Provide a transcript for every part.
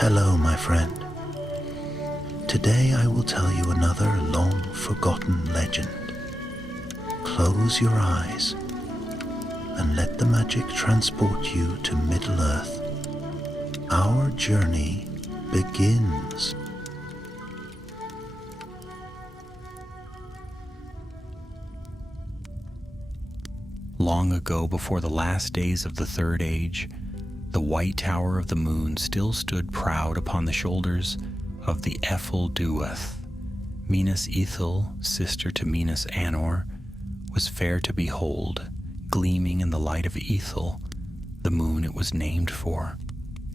Hello, my friend. Today I will tell you another long-forgotten legend. Close your eyes and let the magic transport you to Middle-earth. Our journey begins. Long ago, before the last days of the Third Age, the white tower of the moon still stood proud upon the shoulders of the Ithil Duath. Minas Ithil, sister to Minas Anor, was fair to behold, gleaming in the light of Ithil, the moon it was named for.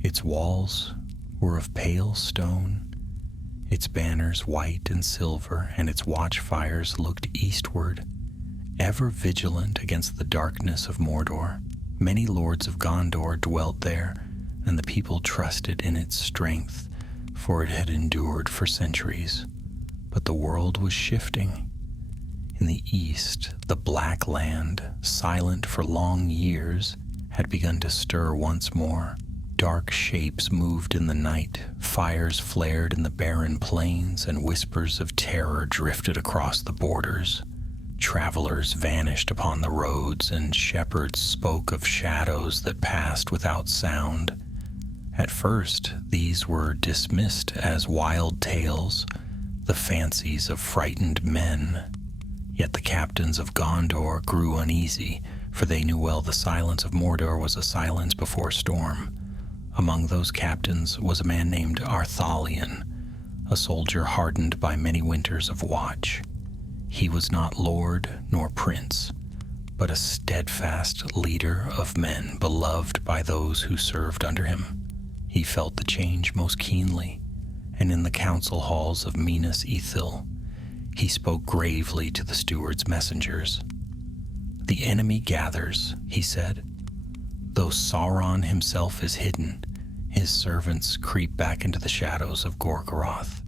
Its walls were of pale stone, its banners white and silver, and its watchfires looked eastward, ever vigilant against the darkness of Mordor. Many lords of Gondor dwelt there, and the people trusted in its strength, for it had endured for centuries. But the world was shifting. In the east, the Black Land, silent for long years, had begun to stir once more. Dark shapes moved in the night, fires flared in the barren plains, and whispers of terror drifted across the borders. Travelers vanished upon the roads, and shepherds spoke of shadows that passed without sound. At first, these were dismissed as wild tales, the fancies of frightened men. Yet the captains of Gondor grew uneasy, for they knew well the silence of Mordor was a silence before storm. Among those captains was a man named Arthalion, a soldier hardened by many winters of watch. He was not lord nor prince, but a steadfast leader of men, beloved by those who served under him. He felt the change most keenly, and in the council halls of Minas Ithil, he spoke gravely to the steward's messengers. "The enemy gathers," he said. "Though Sauron himself is hidden, his servants creep back into the shadows of Gorgoroth.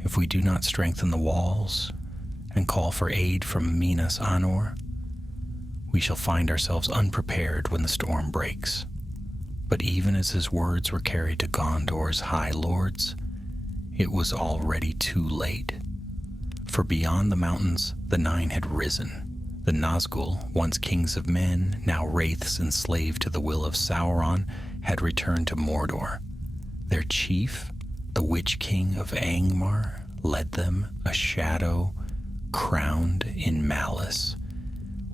If we do not strengthen the walls and call for aid from Minas Anor, we shall find ourselves unprepared when the storm breaks." But even as his words were carried to Gondor's high lords, it was already too late. For beyond the mountains, the Nine had risen. The Nazgul, once kings of men, now wraiths enslaved to the will of Sauron, had returned to Mordor. Their chief, the Witch King of Angmar, led them, a shadow crowned in malice.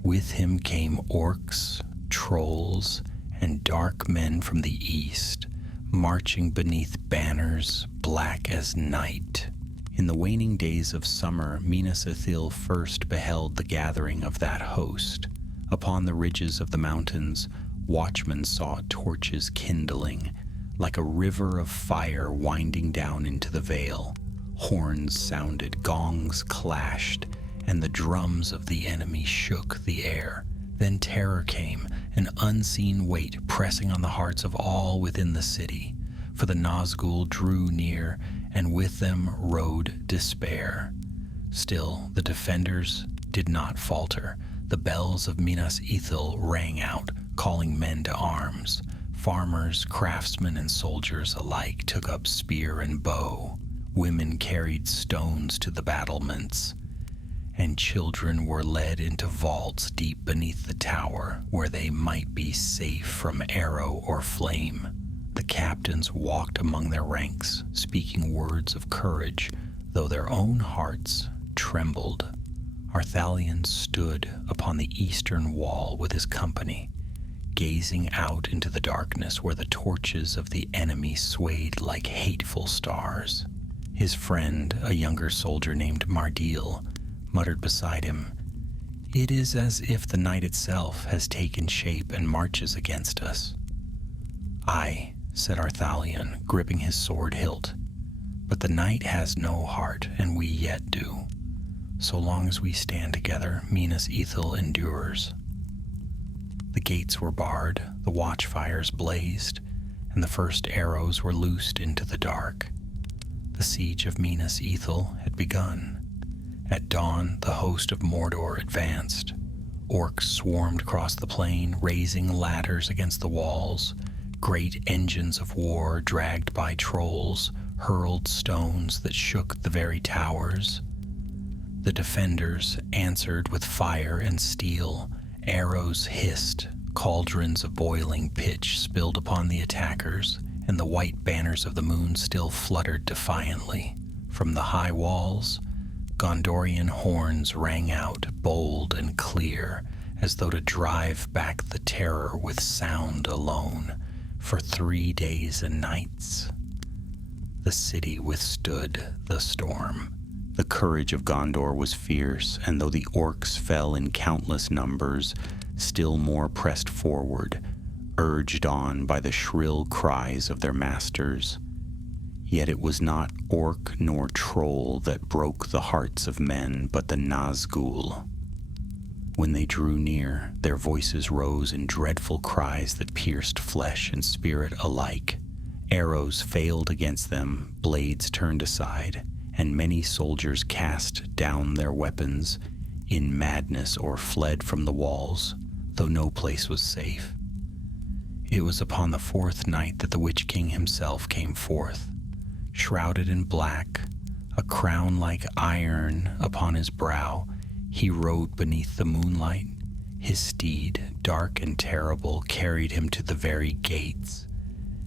With him came orcs, trolls, and dark men from the east, marching beneath banners black as night. In the waning days of summer, Minas Ithil first beheld the gathering of that host. Upon the ridges of the mountains, watchmen saw torches kindling, like a river of fire winding down into the vale. Horns sounded, gongs clashed, and the drums of the enemy shook the air. Then terror came, an unseen weight pressing on the hearts of all within the city. For the Nazgul drew near, and with them rode despair. Still, the defenders did not falter. The bells of Minas Ithil rang out, calling men to arms. Farmers, craftsmen, and soldiers alike took up spear and bow. Women carried stones to the battlements, and children were led into vaults deep beneath the tower, where they might be safe from arrow or flame. The captains walked among their ranks, speaking words of courage, though their own hearts trembled. Arthalion stood upon the eastern wall with his company, gazing out into the darkness where the torches of the enemy swayed like hateful stars. His friend, a younger soldier named Mardil, muttered beside him, "It is as if the night itself has taken shape and marches against us." "Aye," said Arthalion, gripping his sword hilt, "but the night has no heart, and we yet do. So long as we stand together, Minas Ithil endures." The gates were barred, the watchfires blazed, and the first arrows were loosed into the dark. The siege of Minas Ithil had begun. At dawn, the host of Mordor advanced. Orcs swarmed across the plain, raising ladders against the walls. Great engines of war, dragged by trolls, hurled stones that shook the very towers. The defenders answered with fire and steel. Arrows hissed, cauldrons of boiling pitch spilled upon the attackers, and the white banners of the moon still fluttered defiantly. From the high walls, Gondorian horns rang out, bold and clear, as though to drive back the terror with sound alone. For 3 days and nights, the city withstood the storm. The courage of Gondor was fierce, and though the orcs fell in countless numbers, still more pressed forward, urged on by the shrill cries of their masters. Yet it was not orc nor troll that broke the hearts of men, but the Nazgul. When they drew near, their voices rose in dreadful cries that pierced flesh and spirit alike. Arrows failed against them, blades turned aside, and many soldiers cast down their weapons in madness or fled from the walls, though no place was safe. It was upon the 4th night that the Witch King himself came forth, shrouded in black, a crown like iron upon his brow. He rode beneath the moonlight. His steed, dark and terrible, carried him to the very gates,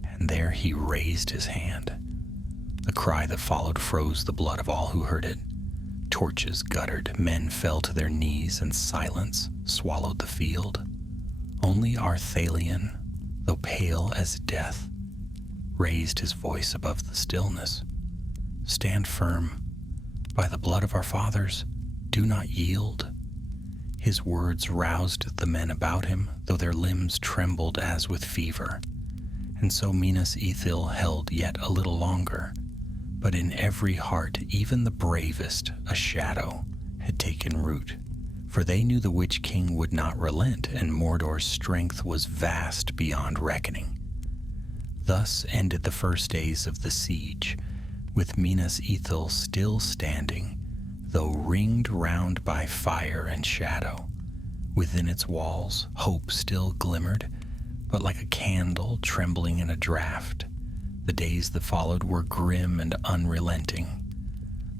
and there he raised his hand. The cry that followed froze the blood of all who heard it. Torches guttered, men fell to their knees, and silence swallowed the field. Only Arthalion, though pale as death, raised his voice above the stillness. "Stand firm. By the blood of our fathers, do not yield." His words roused the men about him, though their limbs trembled as with fever. And so Minas Ithil held yet a little longer. But in every heart, even the bravest, a shadow had taken root. For they knew the Witch King would not relent, and Mordor's strength was vast beyond reckoning. Thus ended the first days of the siege, with Minas Ithil still standing, though ringed round by fire and shadow. Within its walls, hope still glimmered, but like a candle trembling in a draught. The days that followed were grim and unrelenting.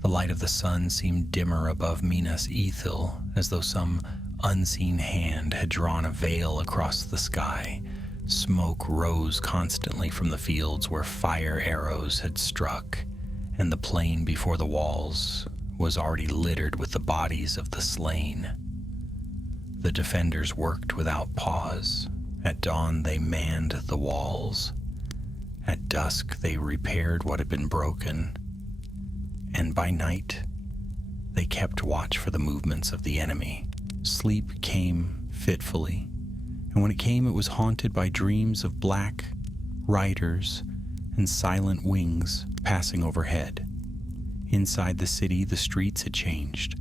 The light of the sun seemed dimmer above Minas Ithil, as though some unseen hand had drawn a veil across the sky. Smoke rose constantly from the fields where fire arrows had struck, and the plain before the walls was already littered with the bodies of the slain. The defenders worked without pause. At dawn they manned the walls. At dusk they repaired what had been broken. And by night they kept watch for the movements of the enemy. Sleep came fitfully, and when it came it was haunted by dreams of black riders and silent wings passing overhead. Inside the city, the streets had changed.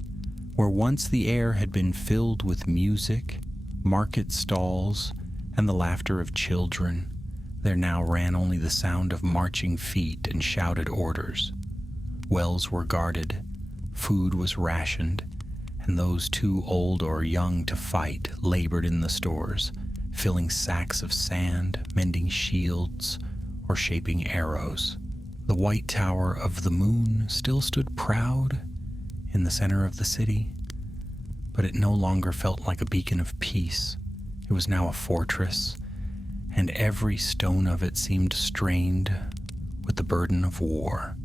Where once the air had been filled with music, market stalls, and the laughter of children, there now ran only the sound of marching feet and shouted orders. Wells were guarded, food was rationed, and those too old or young to fight labored in the stores, filling sacks of sand, mending shields, or shaping arrows. The white tower of the moon still stood proud in the center of the city, but it no longer felt like a beacon of peace. It was now a fortress, and every stone of it seemed strained with the burden of war.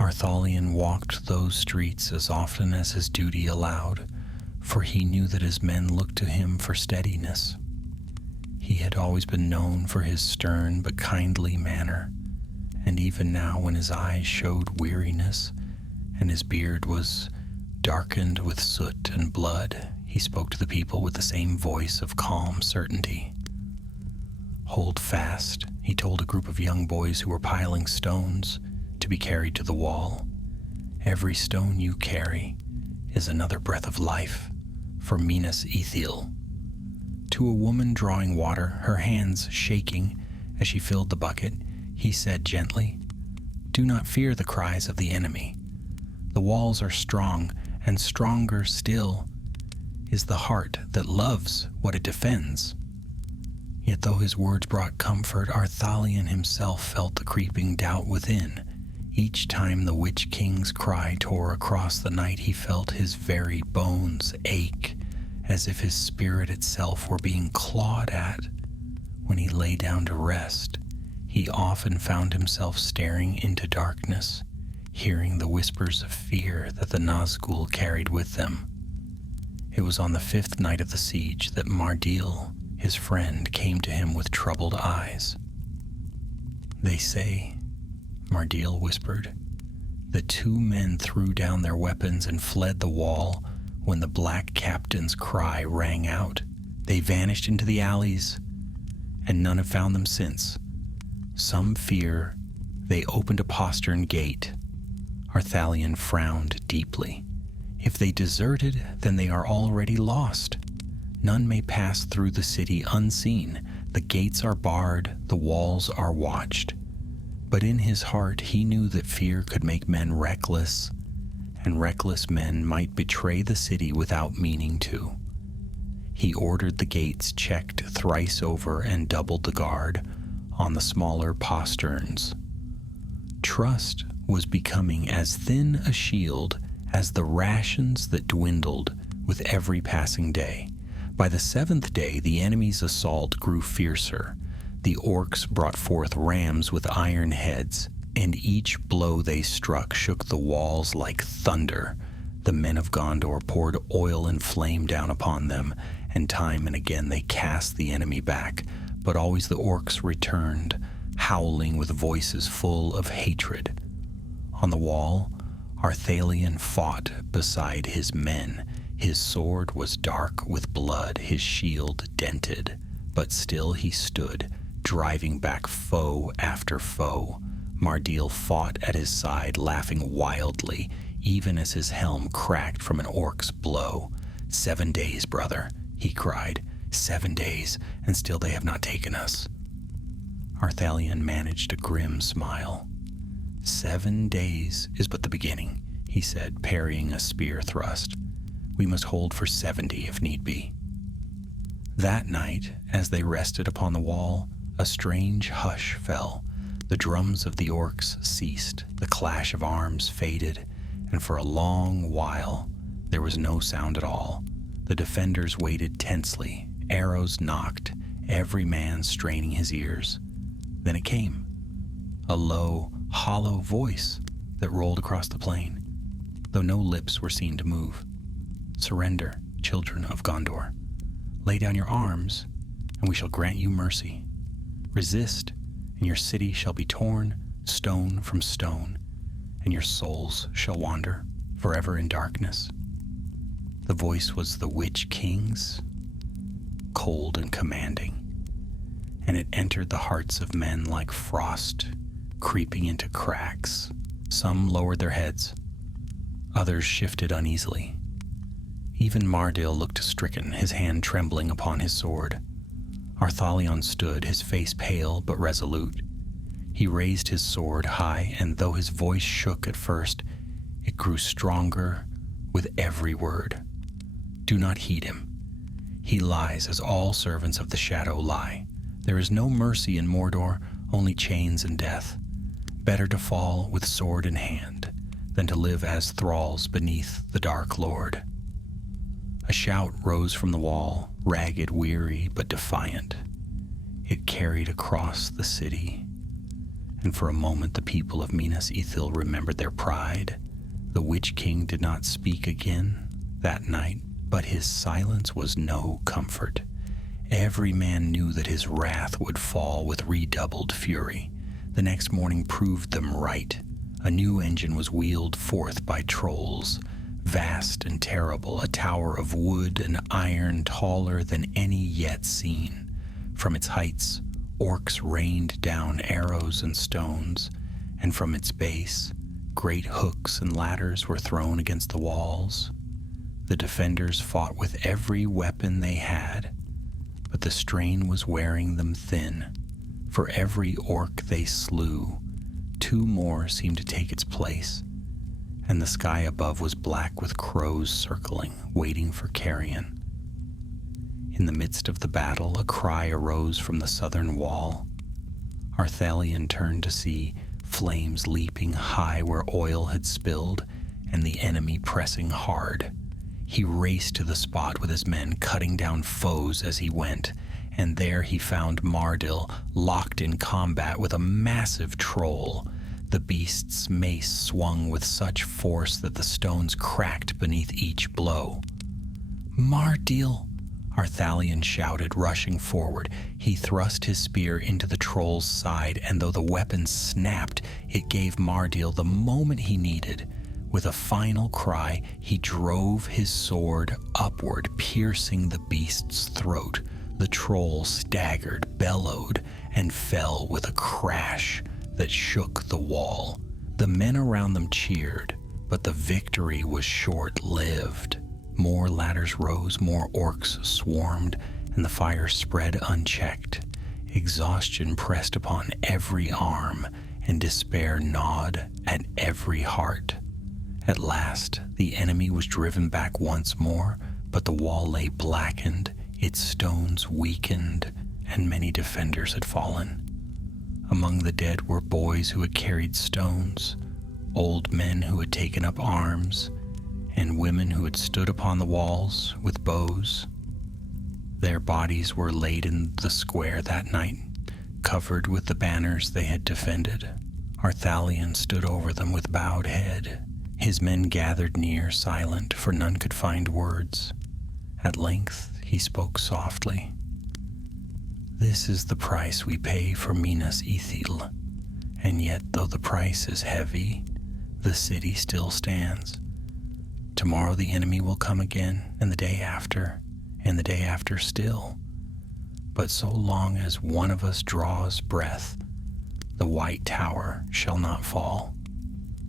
Arthalion walked those streets as often as his duty allowed, for he knew that his men looked to him for steadiness. He had always been known for his stern but kindly manner, and even now when his eyes showed weariness and his beard was darkened with soot and blood, he spoke to the people with the same voice of calm certainty. "Hold fast," he told a group of young boys who were piling stones to be carried to the wall. "Every stone you carry is another breath of life for Minas Ithil." To a woman drawing water, her hands shaking as she filled the bucket, he said gently, "Do not fear the cries of the enemy. The walls are strong, and stronger still is the heart that loves what it defends." Yet though his words brought comfort, Arthalion himself felt the creeping doubt within. Each time the Witch King's cry tore across the night, he felt his very bones ache, as if his spirit itself were being clawed at. When he lay down to rest, he often found himself staring into darkness, hearing the whispers of fear that the Nazgul carried with them. It was on the 5th night of the siege that Mardil, his friend, came to him with troubled eyes. "They say," Mardil whispered, "that 2 men threw down their weapons and fled the wall when the Black Captain's cry rang out. They vanished into the alleys, and none have found them since. Some fear they opened a postern gate." Arthalion frowned deeply. "If they deserted, then they are already lost. None may pass through the city unseen. The gates are barred, the walls are watched." But in his heart he knew that fear could make men reckless, and reckless men might betray the city without meaning to. He ordered the gates checked thrice over and doubled the guard on the smaller posterns. Trust was becoming as thin a shield as the rations that dwindled with every passing day. By the 7th day, the enemy's assault grew fiercer. The orcs brought forth rams with iron heads, and each blow they struck shook the walls like thunder. The men of Gondor poured oil and flame down upon them, and time and again they cast the enemy back, but always the orcs returned, howling with voices full of hatred. On the wall, Arthalion fought beside his men. His sword was dark with blood, his shield dented, but still he stood, driving back foe after foe. Mardil fought at his side, laughing wildly, even as his helm cracked from an orc's blow. 7 days, brother," he cried. 7 days, and still they have not taken us." Arthalion managed a grim smile. 7 days is but the beginning," he said, parrying a spear thrust. "We must hold for 70 if need be." That night, as they rested upon the wall, a strange hush fell. The drums of the orcs ceased, the clash of arms faded, and for a long while there was no sound at all. The defenders waited tensely, arrows knocked, every man straining his ears. Then it came, a low, hollow voice that rolled across the plain, though no lips were seen to move. "Surrender, children of Gondor. Lay down your arms, and we shall grant you mercy. Resist, and your city shall be torn stone from stone, and your souls shall wander forever in darkness." The voice was the Witch King's, cold and commanding, and it entered the hearts of men like frost creeping into cracks. Some lowered their heads, others shifted uneasily. Even Mardil looked stricken, his hand trembling upon his sword. Arthalion stood, his face pale but resolute. He raised his sword high, and though his voice shook at first, it grew stronger with every word. "Do not heed him. He lies as all servants of the shadow lie. There is no mercy in Mordor, only chains and death. Better to fall with sword in hand than to live as thralls beneath the Dark Lord." A shout rose from the wall, ragged, weary, but defiant. It carried across the city, and for a moment the people of Minas Ithil remembered their pride. The Witch King did not speak again that night, but his silence was no comfort. Every man knew that his wrath would fall with redoubled fury. The next morning proved them right. A new engine was wheeled forth by trolls, vast and terrible, a tower of wood and iron taller than any yet seen. From its heights, orcs rained down arrows and stones, and from its base, great hooks and ladders were thrown against the walls. The defenders fought with every weapon they had, but the strain was wearing them thin. For every orc they slew, 2 more seemed to take its place, and the sky above was black with crows circling, waiting for carrion. In the midst of the battle, a cry arose from the southern wall. Ithil turned to see flames leaping high where oil had spilled, and the enemy pressing hard. He raced to the spot with his men, cutting down foes as he went, and there he found Mardil locked in combat with a massive troll. The beast's mace swung with such force that the stones cracked beneath each blow. "Mardil!" Ithil shouted, rushing forward. He thrust his spear into the troll's side, and though the weapon snapped, it gave Mardil the moment he needed. With a final cry, he drove his sword upward, piercing the beast's throat. The troll staggered, bellowed, and fell with a crash that shook the wall. The men around them cheered, but the victory was short-lived. More ladders rose, more orcs swarmed, and the fire spread unchecked. Exhaustion pressed upon every arm, and despair gnawed at every heart. At last, the enemy was driven back once more, but the wall lay blackened, its stones weakened, and many defenders had fallen. Among the dead were boys who had carried stones, old men who had taken up arms, and women who had stood upon the walls with bows. Their bodies were laid in the square that night, covered with the banners they had defended. Ithil stood over them with bowed head. His men gathered near, silent, for none could find words. At length he spoke softly. "This is the price we pay for Minas Ithil, and yet though the price is heavy, the city still stands. Tomorrow the enemy will come again, and the day after still. But so long as one of us draws breath, the white tower shall not fall."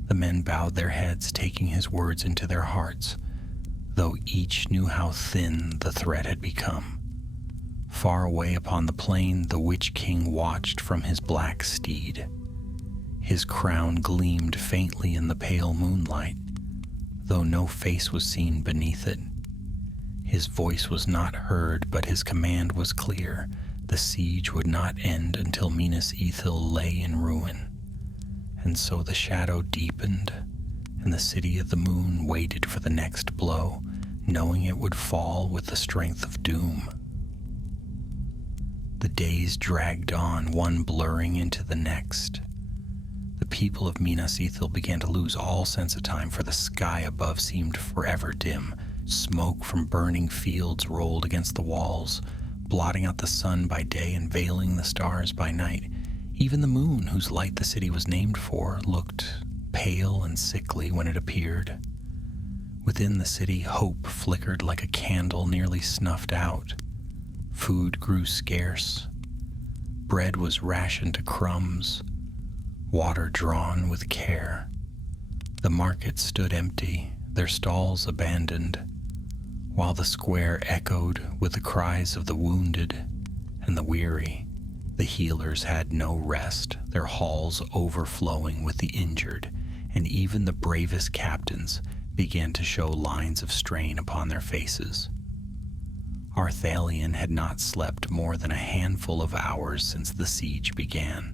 The men bowed their heads, taking his words into their hearts, though each knew how thin the threat had become. Far away upon the plain, the Witch King watched from his black steed. His crown gleamed faintly in the pale moonlight, though no face was seen beneath it. His voice was not heard, but his command was clear. The siege would not end until Minas Ithil lay in ruin. And so the shadow deepened, and the city of the moon waited for the next blow, knowing it would fall with the strength of doom. The days dragged on, one blurring into the next. The people of Minas Ithil began to lose all sense of time, for the sky above seemed forever dim. Smoke from burning fields rolled against the walls, blotting out the sun by day and veiling the stars by night. Even the moon, whose light the city was named for, looked pale and sickly when it appeared. Within the city, hope flickered like a candle nearly snuffed out. Food grew scarce. Bread was rationed to crumbs, water drawn with care. The markets stood empty, their stalls abandoned, while the square echoed with the cries of the wounded and the weary. The healers had no rest, their halls overflowing with the injured, and even the bravest captains began to show lines of strain upon their faces. Ithil had not slept more than a handful of hours since the siege began.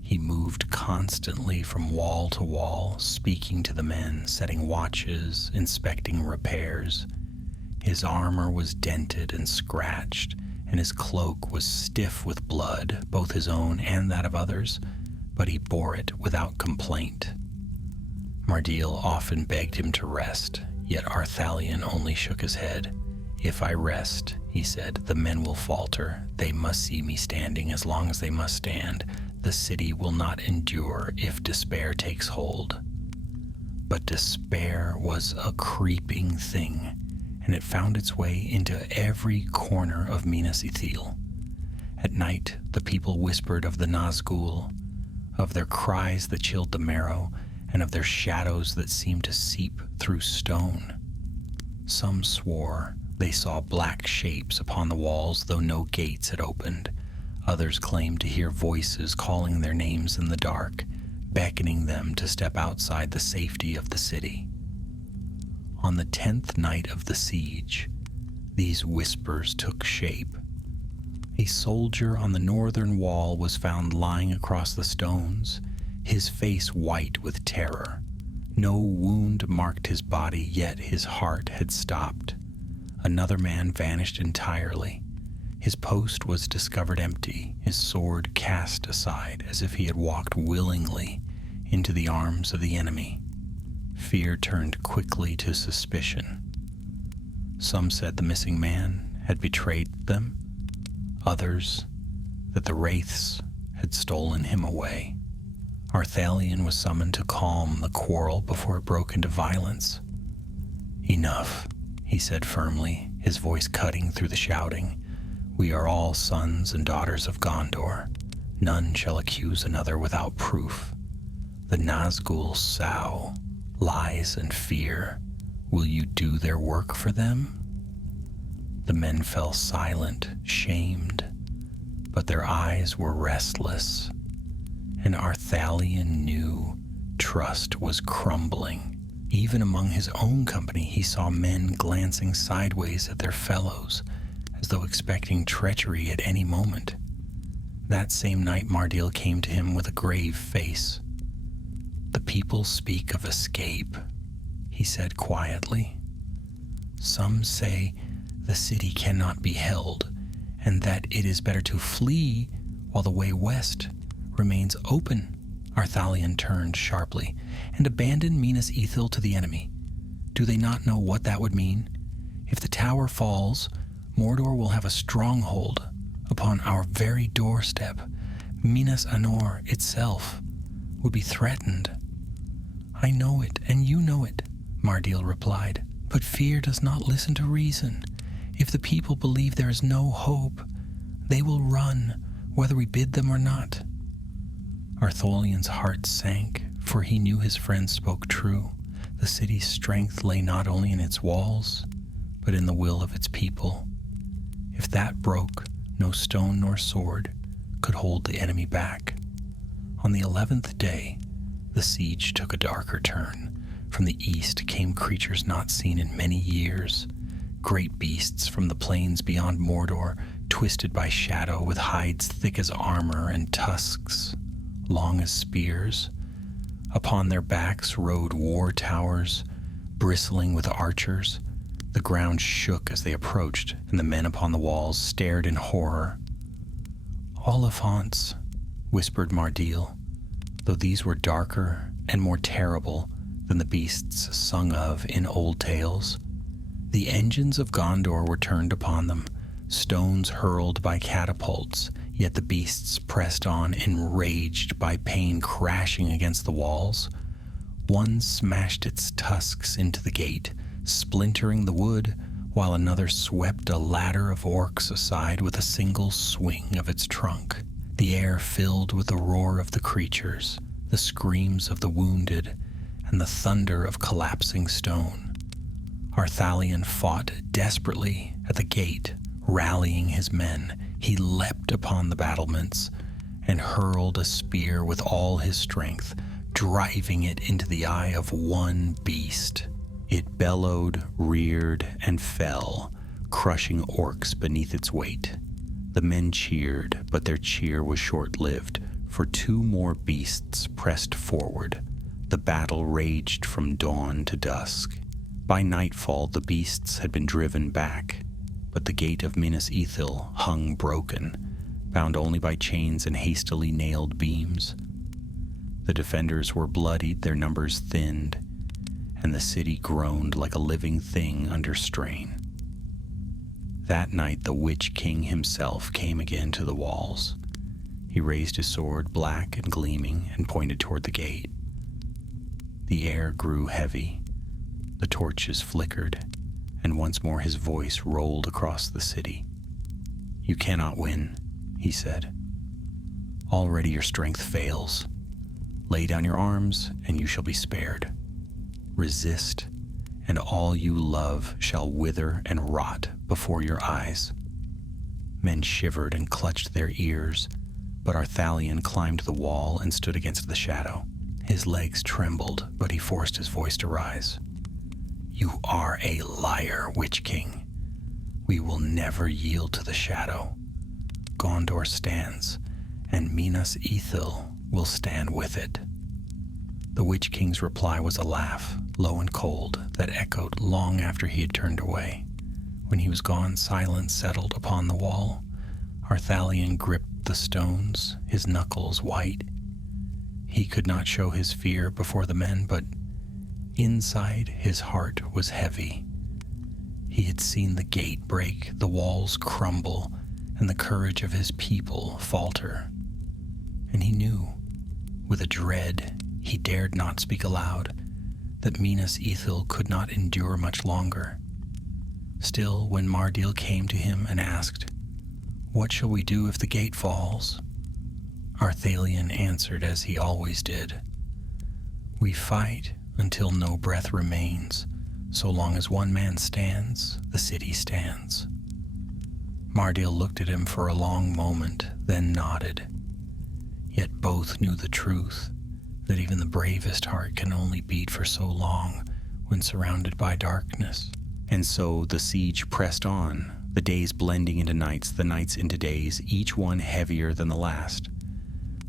He moved constantly from wall to wall, speaking to the men, setting watches, inspecting repairs. His armor was dented and scratched, and his cloak was stiff with blood, both his own and that of others, but he bore it without complaint. Mardil often begged him to rest, yet Ithil only shook his head. "If I rest," he said, "the men will falter. They must see me standing as long as they must stand. The city will not endure if despair takes hold." But despair was a creeping thing, and it found its way into every corner of Minas Ithil. At night, the people whispered of the Nazgul, of their cries that chilled the marrow, and of their shadows that seemed to seep through stone. Some swore they saw black shapes upon the walls, though no gates had opened. Others claimed to hear voices calling their names in the dark, beckoning them to step outside the safety of the city. On the 10th night of the siege, these whispers took shape. A soldier on the northern wall was found lying across the stones, his face white with terror. No wound marked his body, yet his heart had stopped. Another man vanished entirely. His post was discovered empty, his sword cast aside as if he had walked willingly into the arms of the enemy. Fear turned quickly to suspicion. Some said the missing man had betrayed them, others that the wraiths had stolen him away. Ithil was summoned to calm the quarrel before it broke into violence. "Enough," he said firmly, his voice cutting through the shouting. "We are all sons and daughters of Gondor. None shall accuse another without proof. The Nazgul sow lies and fear. Will you do their work for them?" The men fell silent, shamed, but their eyes were restless, and Ithil knew trust was crumbling. Even among his own company, he saw men glancing sideways at their fellows, as though expecting treachery at any moment. That same night, Mardil came to him with a grave face. "The people speak of escape," he said quietly. "Some say the city cannot be held, and that it is better to flee while the way west remains open." Ithil turned sharply. "And abandon Minas Ithil to the enemy. Do they not know what that would mean? If the tower falls, Mordor will have a stronghold upon our very doorstep. Minas Anor itself would be threatened." "I know it, and you know it," Mardil replied. "But fear does not listen to reason. If the people believe there is no hope, they will run, whether we bid them or not." Ithil's heart sank, for he knew his friend spoke true. The city's strength lay not only in its walls, but in the will of its people. If that broke, no stone nor sword could hold the enemy back. On the 11th day, the siege took a darker turn. From the east came creatures not seen in many years. Great beasts from the plains beyond Mordor, twisted by shadow, with hides thick as armor and tusks long as spears. Upon their backs rode war towers, bristling with archers. The ground shook as they approached, and the men upon the walls stared in horror. "Oliphants," whispered Mardil, though these were darker and more terrible than the beasts sung of in old tales. The engines of Gondor were turned upon them, stones hurled by catapults, yet the beasts pressed on, enraged by pain, crashing against the walls. One smashed its tusks into the gate, splintering the wood, while another swept a ladder of orcs aside with a single swing of its trunk. The air filled with the roar of the creatures, the screams of the wounded, and the thunder of collapsing stone. Ithil fought desperately at the gate, rallying his men. He leapt upon the battlements and hurled a spear with all his strength, driving it into the eye of one beast. It bellowed, reared, and fell, crushing orcs beneath its weight. The men cheered, but their cheer was short-lived, for two more beasts pressed forward. The battle raged from dawn to dusk. By nightfall, the beasts had been driven back, but the gate of Minas Ithil hung broken, bound only by chains and hastily nailed beams. The defenders were bloodied, their numbers thinned, and the city groaned like a living thing under strain. That night the Witch King himself came again to the walls. He raised his sword, black and gleaming, and pointed toward the gate. The air grew heavy. The torches flickered, and once more his voice rolled across the city. "You cannot win," he said. "Already your strength fails. Lay down your arms, and you shall be spared. Resist, and all you love shall wither and rot before your eyes." Men shivered and clutched their ears, but Ithil climbed the wall and stood against the shadow. His legs trembled, but he forced his voice to rise. "You are a liar, Witch King. We will never yield to the shadow. Gondor stands, and Minas Ithil will stand with it." The Witch King's reply was a laugh, low and cold, that echoed long after he had turned away. When he was gone, silence settled upon the wall. Arthalion gripped the stones, his knuckles white. He could not show his fear before the men, but inside his heart was heavy. He had seen the gate break, the walls crumble, and the courage of his people falter. And he knew, with a dread he dared not speak aloud, that Minas Ithil could not endure much longer. Still, when Mardil came to him and asked, "What shall we do if the gate falls?" Arthalion answered as he always did, "We fight until no breath remains. So long as one man stands, the city stands." Mardil looked at him for a long moment, then nodded. Yet both knew the truth, that even the bravest heart can only beat for so long when surrounded by darkness. And so the siege pressed on, the days blending into nights, the nights into days, each one heavier than the last.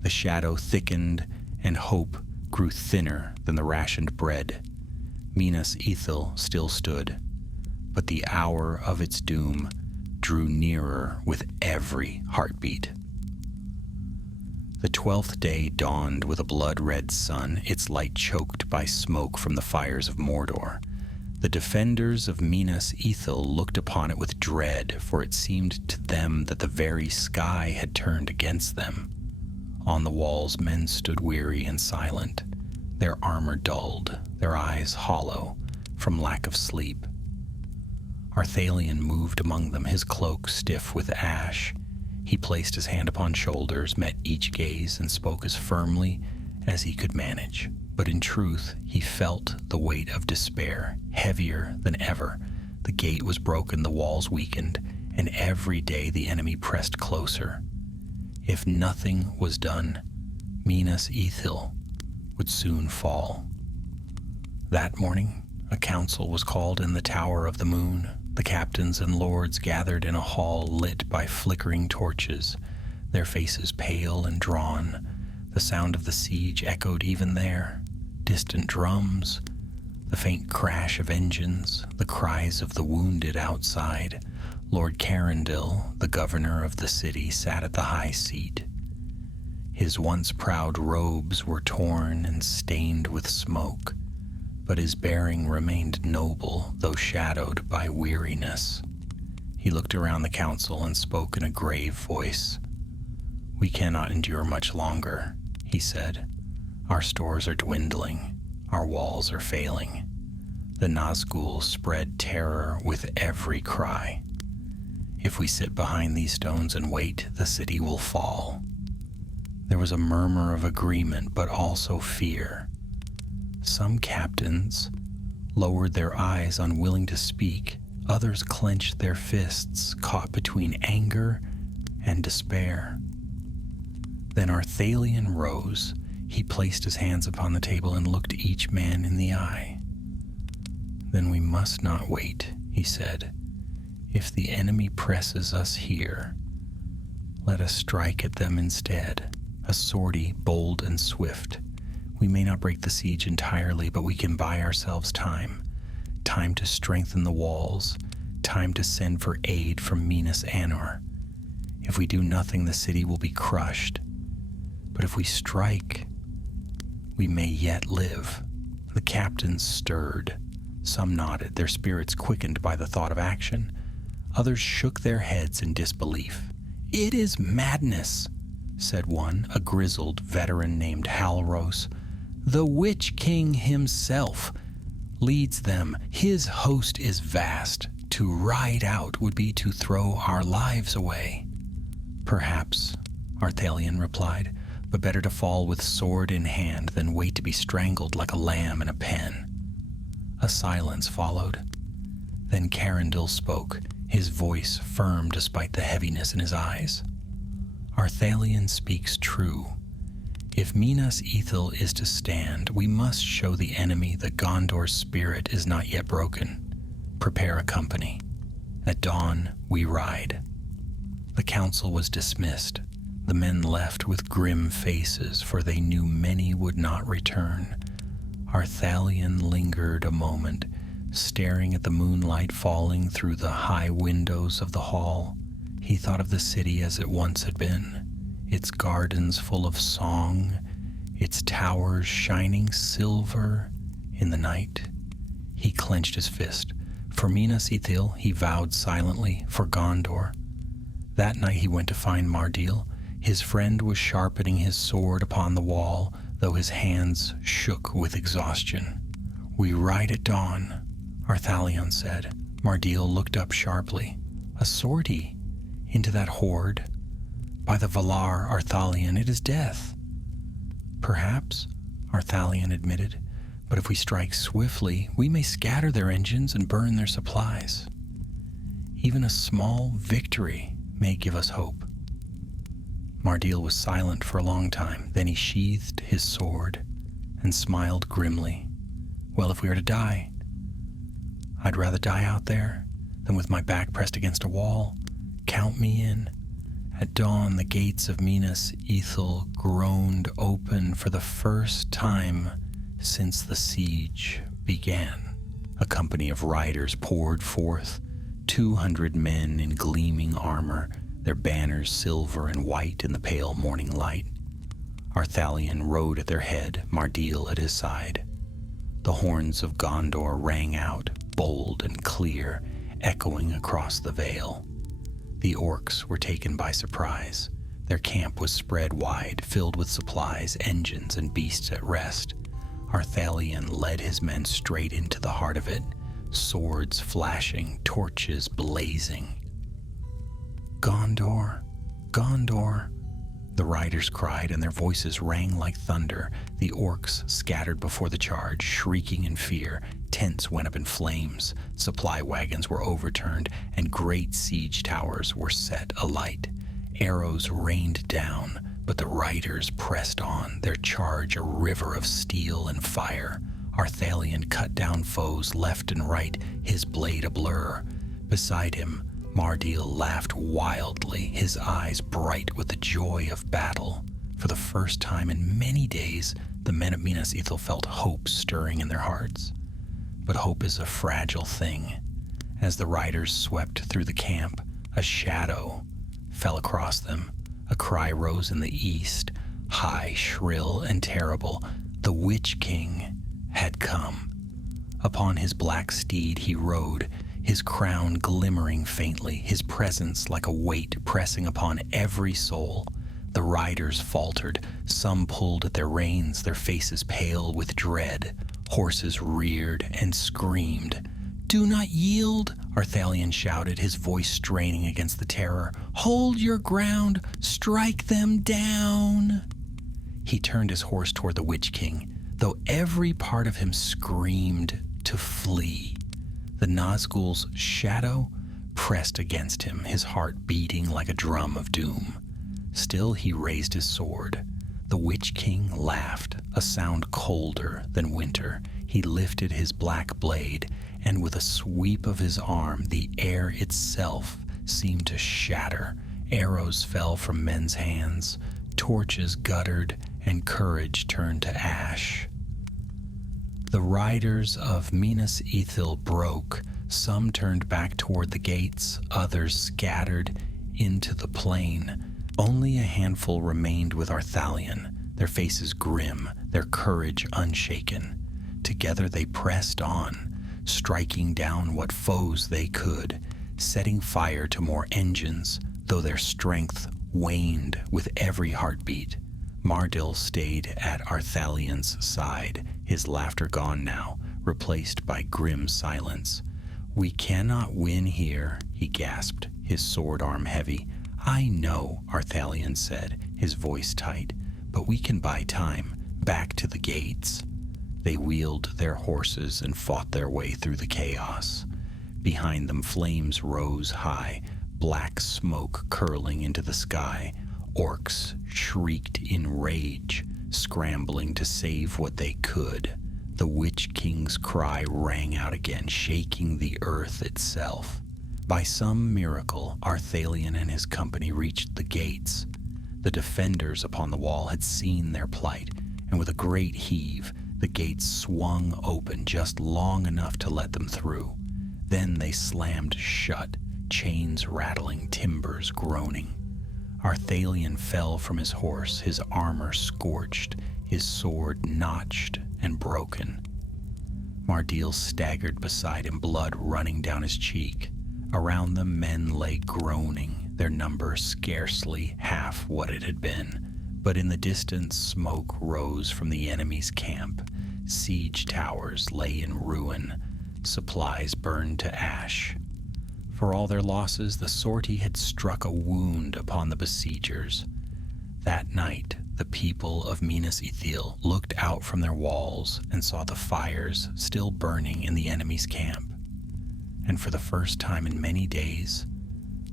The shadow thickened, and hope grew thinner than the rationed bread. Minas Ithil still stood, but the hour of its doom drew nearer with every heartbeat. The 12th day dawned with a blood-red sun, its light choked by smoke from the fires of Mordor. The defenders of Minas Ithil looked upon it with dread, for it seemed to them that the very sky had turned against them. On the walls men stood weary and silent, their armor dulled, their eyes hollow from lack of sleep. Arthalion moved among them, his cloak stiff with ash. He placed his hand upon shoulders, met each gaze, and spoke as firmly as he could manage. But in truth, he felt the weight of despair, heavier than ever. The gate was broken, the walls weakened, and every day the enemy pressed closer. If nothing was done, Minas Ithil would soon fall. That morning, a council was called in the Tower of the Moon. The captains and lords gathered in a hall lit by flickering torches, their faces pale and drawn. The sound of the siege echoed even there. Distant drums, the faint crash of engines, the cries of the wounded outside. Lord Carindil, the governor of the city, sat at the high seat. His once proud robes were torn and stained with smoke, but his bearing remained noble, though shadowed by weariness. He looked around the council and spoke in a grave voice. "We cannot endure much longer," he said. "Our stores are dwindling, our walls are failing. The Nazgûl spread terror with every cry. If we sit behind these stones and wait, the city will fall." There was a murmur of agreement, but also fear. Some captains lowered their eyes, unwilling to speak. Others clenched their fists, caught between anger and despair. Then Arthalion rose. He placed his hands upon the table and looked each man in the eye. "Then we must not wait," he said. "If the enemy presses us here, let us strike at them instead, a sortie bold and swift. We may not break the siege entirely, but we can buy ourselves time. Time to strengthen the walls, time to send for aid from Minas Anor. If we do nothing, the city will be crushed. But if we strike, we may yet live." The captains stirred. Some nodded, their spirits quickened by the thought of action. Others shook their heads in disbelief. "It is madness," said one, a grizzled veteran named Halros. "The Witch King himself leads them. His host is vast. To ride out would be to throw our lives away." "Perhaps," Arthalion replied, "but better to fall with sword in hand than wait to be strangled like a lamb in a pen." A silence followed. Then Carindil spoke, his voice firm despite the heaviness in his eyes. "Arthalion speaks true. If Minas Ithil is to stand, we must show the enemy that Gondor's spirit is not yet broken. Prepare a company, At dawn, we ride. The council was dismissed. The men left with grim faces, for they knew many would not return. Arthalion lingered a moment, staring at the moonlight falling through the high windows of the hall. He thought of the city as it once had been, its gardens full of song, its towers shining silver in the night. He clenched his fist. For Minas Ithil, he vowed silently, for Gondor. That night he went to find Mardil. His friend was sharpening his sword upon the wall, though his hands shook with exhaustion. "We ride at dawn," Arthalion said. Mardil looked up sharply. "A sortie into that horde? By the Valar, Arthalion, it is death." "Perhaps," Arthalion admitted, "but if we strike swiftly, we may scatter their engines and burn their supplies. Even a small victory may give us hope." Mardil was silent for a long time. Then he sheathed his sword and smiled grimly. "Well, if we are to die, I'd rather die out there than with my back pressed against a wall. Count me in." At dawn, the gates of Minas Ithil groaned open for the first time since the siege began. A company of riders poured forth, 200 men in gleaming armor, their banners silver and white in the pale morning light. Arthalion rode at their head, Mardil at his side. The horns of Gondor rang out, bold and clear, echoing across the vale. The orcs were taken by surprise. Their camp was spread wide, filled with supplies, engines, and beasts at rest. Arthalion led his men straight into the heart of it, swords flashing, torches blazing. "Gondor, Gondor," the riders cried, and their voices rang like thunder. The orcs scattered before the charge, shrieking in fear. Tents went up in flames, supply wagons were overturned, and great siege towers were set alight. Arrows rained down, but the riders pressed on, their charge a river of steel and fire. Arthalion cut down foes left and right, his blade a blur. Beside him, Mardil laughed wildly, his eyes bright with the joy of battle. For the first time in many days, the men of Minas Ithil felt hope stirring in their hearts. But hope is a fragile thing. As the riders swept through the camp, a shadow fell across them. A cry rose in the east, high, shrill, and terrible. The Witch King had come. Upon his black steed he rode, his crown glimmering faintly, his presence like a weight pressing upon every soul. The riders faltered, some pulled at their reins, their faces pale with dread. Horses reared and screamed. "Do not yield," Arthalion shouted, his voice straining against the terror. "Hold your ground, strike them down." He turned his horse toward the Witch King, though every part of him screamed to flee. The Nazgul's shadow pressed against him, his heart beating like a drum of doom. Still he raised his sword. The Witch King laughed, a sound colder than winter. He lifted his black blade, and with a sweep of his arm, the air itself seemed to shatter. Arrows fell from men's hands, torches guttered, and courage turned to ash. The riders of Minas Ithil broke. Some turned back toward the gates, others scattered into the plain. Only a handful remained with Arthalion, their faces grim, their courage unshaken. Together they pressed on, striking down what foes they could, setting fire to more engines, though their strength waned with every heartbeat. Mardil stayed at Arthalion's side, his laughter gone now, replaced by grim silence. "We cannot win here," he gasped, his sword arm heavy. "I know," Arthalion said, his voice tight, "but we can buy time, back to the gates." They wheeled their horses and fought their way through the chaos. Behind them flames rose high, black smoke curling into the sky. Orcs shrieked in rage, scrambling to save what they could. The Witch King's cry rang out again, shaking the earth itself. By some miracle, Arthalion and his company reached the gates. The defenders upon the wall had seen their plight, and with a great heave, the gates swung open just long enough to let them through. Then they slammed shut, chains rattling, timbers groaning. Arthalion fell from his horse, his armor scorched, his sword notched and broken. Mardil staggered beside him, blood running down his cheek. Around them men lay groaning, their number scarcely half what it had been. But in the distance smoke rose from the enemy's camp. Siege towers lay in ruin, supplies burned to ash. For all their losses, the sortie had struck a wound upon the besiegers. That night, the people of Minas Ithil looked out from their walls and saw the fires still burning in the enemy's camp. And for the first time in many days,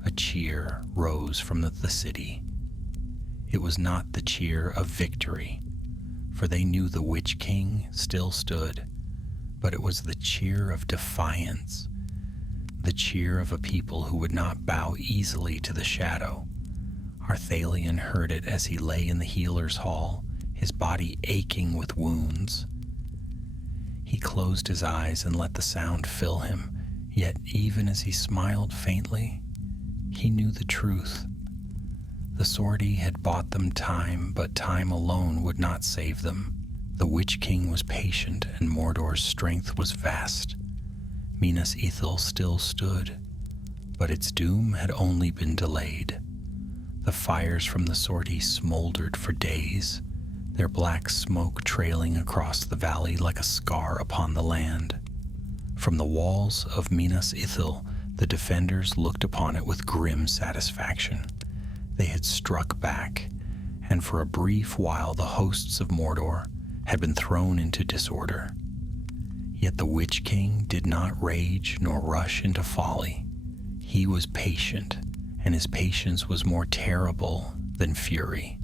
a cheer rose from the city. It was not the cheer of victory, for they knew the Witch King still stood, but it was the cheer of defiance, the cheer of a people who would not bow easily to the shadow. Arthalion heard it as he lay in the healer's hall, his body aching with wounds. He closed his eyes and let the sound fill him, yet even as he smiled faintly, he knew the truth. The sortie had bought them time, but time alone would not save them. The Witch King was patient, and Mordor's strength was vast. Minas Ithil still stood, but its doom had only been delayed. The fires from the sortie smoldered for days, their black smoke trailing across the valley like a scar upon the land. From the walls of Minas Ithil, the defenders looked upon it with grim satisfaction. They had struck back, and for a brief while the hosts of Mordor had been thrown into disorder. Yet the Witch King did not rage nor rush into folly. He was patient, and his patience was more terrible than fury.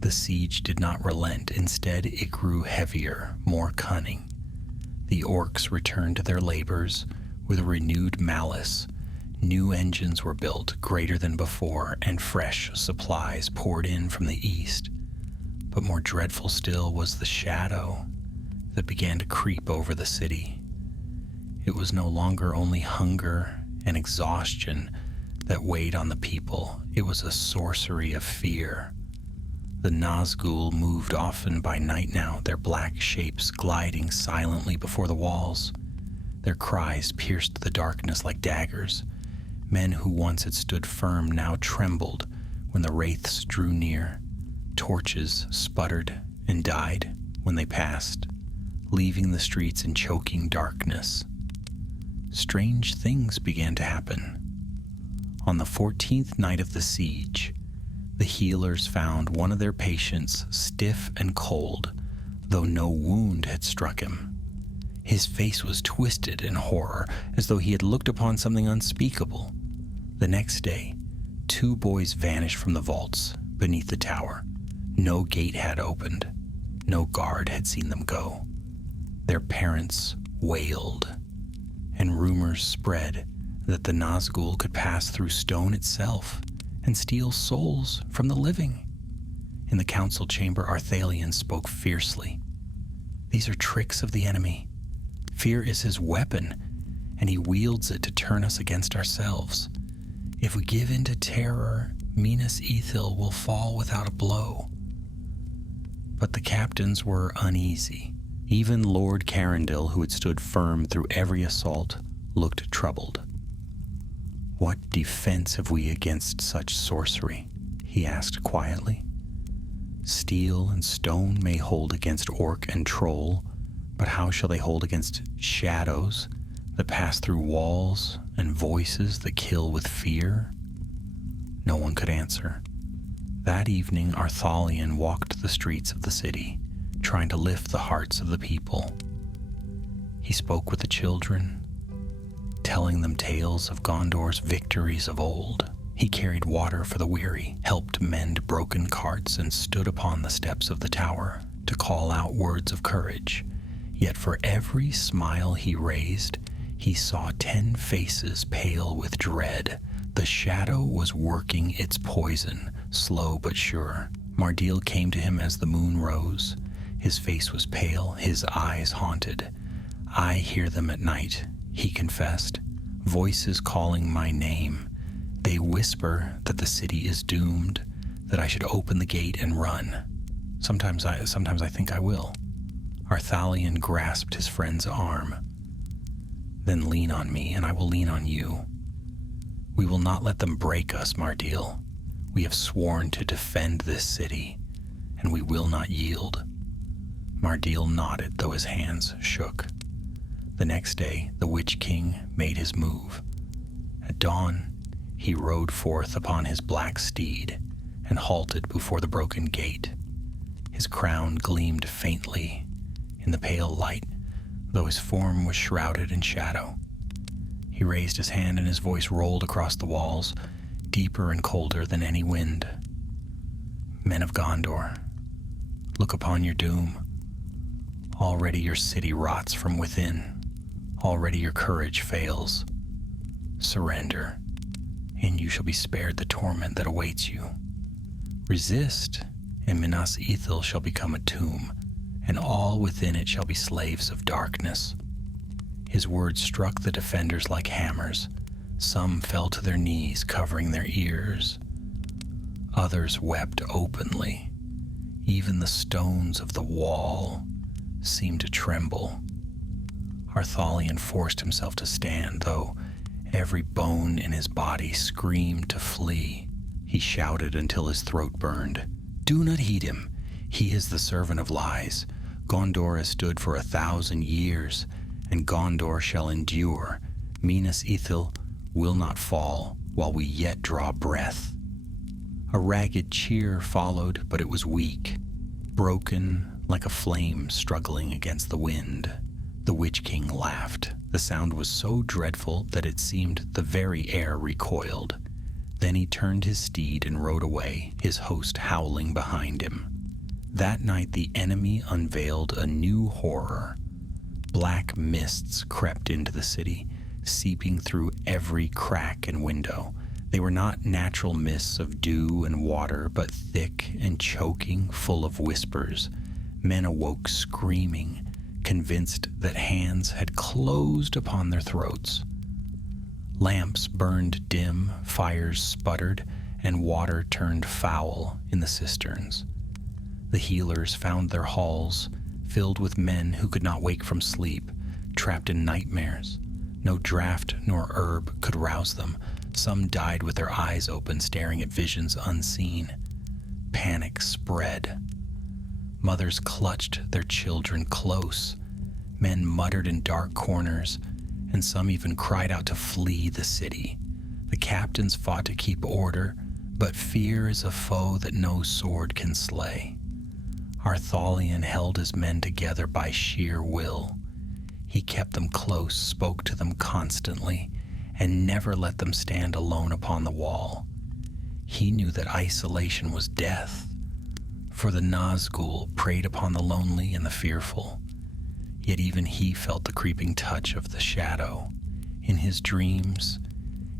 The siege did not relent. Instead, it grew heavier, more cunning. The orcs returned to their labors with renewed malice. New engines were built, greater than before, and fresh supplies poured in from the east. But more dreadful still was the shadow that began to creep over the city. It was no longer only hunger and exhaustion that weighed on the people. It was a sorcery of fear. The Nazgul moved often by night now, their black shapes gliding silently before the walls. Their cries pierced the darkness like daggers. Men who once had stood firm now trembled when the wraiths drew near. Torches sputtered and died when they passed, leaving the streets in choking darkness. Strange things began to happen. On the 14th night of the siege, the healers found one of their patients stiff and cold, though no wound had struck him. His face was twisted in horror, as though he had looked upon something unspeakable. The next day, 2 boys vanished from the vaults beneath the tower. No gate had opened. No guard had seen them go. Their parents wailed, and rumors spread that the Nazgul could pass through stone itself and steal souls from the living. In the council chamber, Arthalion spoke fiercely. These are tricks of the enemy. Fear is his weapon, and he wields it to turn us against ourselves. If we give in to terror, Minas Ithil will fall without a blow. But the captains were uneasy. Even Lord Carindil, who had stood firm through every assault, looked troubled. "What defense have we against such sorcery?" he asked quietly. "Steel and stone may hold against orc and troll, but how shall they hold against shadows that pass through walls and voices that kill with fear?" No one could answer. That evening, Arthalion walked the streets of the city, trying to lift the hearts of the people. He spoke with the children, telling them tales of Gondor's victories of old. He carried water for the weary, helped mend broken carts, and stood upon the steps of the tower to call out words of courage. Yet for every smile he raised, he saw 10 faces pale with dread. The shadow was working its poison, slow but sure. Mardil came to him as the moon rose. His face was pale, his eyes haunted. "I hear them at night," he confessed, "voices calling my name. They whisper that the city is doomed, that I should open the gate and run. Sometimes I think I will." Arthalion grasped his friend's arm. "Then lean on me, and I will lean on you. We will not let them break us, Mardil. We have sworn to defend this city, and we will not yield." Mardil nodded, though his hands shook. The next day, the Witch King made his move. At dawn, he rode forth upon his black steed and halted before the broken gate. His crown gleamed faintly in the pale light, though his form was shrouded in shadow. He raised his hand and his voice rolled across the walls, deeper and colder than any wind. "Men of Gondor, look upon your doom. Already your city rots from within. Already your courage fails. Surrender, and you shall be spared the torment that awaits you. Resist, and Minas Ithil shall become a tomb, and all within it shall be slaves of darkness." His words struck the defenders like hammers. Some fell to their knees, covering their ears. Others wept openly. Even the stones of the wall seemed to tremble. Arthalion forced himself to stand, though every bone in his body screamed to flee. He shouted until his throat burned. "Do not heed him. He is the servant of lies. Gondor has stood for 1,000 years, and Gondor shall endure. Minas Ithil will not fall while we yet draw breath." A ragged cheer followed, but it was weak, broken like a flame struggling against the wind. The Witch King laughed. The sound was so dreadful that it seemed the very air recoiled. Then he turned his steed and rode away, his host howling behind him. That night the enemy unveiled a new horror. Black mists crept into the city, seeping through every crack and window. They were not natural mists of dew and water, but thick and choking, full of whispers. Men awoke screaming, convinced that hands had closed upon their throats. Lamps burned dim, fires sputtered, and water turned foul in the cisterns. The healers found their halls filled with men who could not wake from sleep, trapped in nightmares. No draught nor herb could rouse them. Some died with their eyes open, staring at visions unseen. Panic spread. Mothers clutched their children close. Men muttered in dark corners, and some even cried out to flee the city. The captains fought to keep order, but fear is a foe that no sword can slay. Arthalion held his men together by sheer will. He kept them close, spoke to them constantly, and never let them stand alone upon the wall. He knew that isolation was death, for the Nazgul preyed upon the lonely and the fearful. Yet even he felt the creeping touch of the shadow. In his dreams,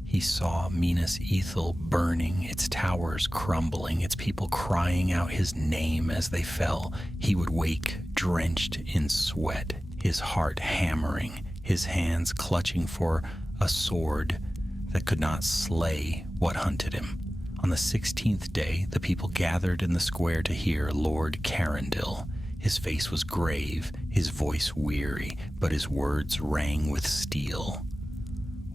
he saw Minas Ithil burning, its towers crumbling, its people crying out his name as they fell. He would wake drenched in sweat, his heart hammering, his hands clutching for a sword that could not slay what hunted him. On the 16th day, the people gathered in the square to hear Lord Carindil. His face was grave, his voice weary, but his words rang with steel.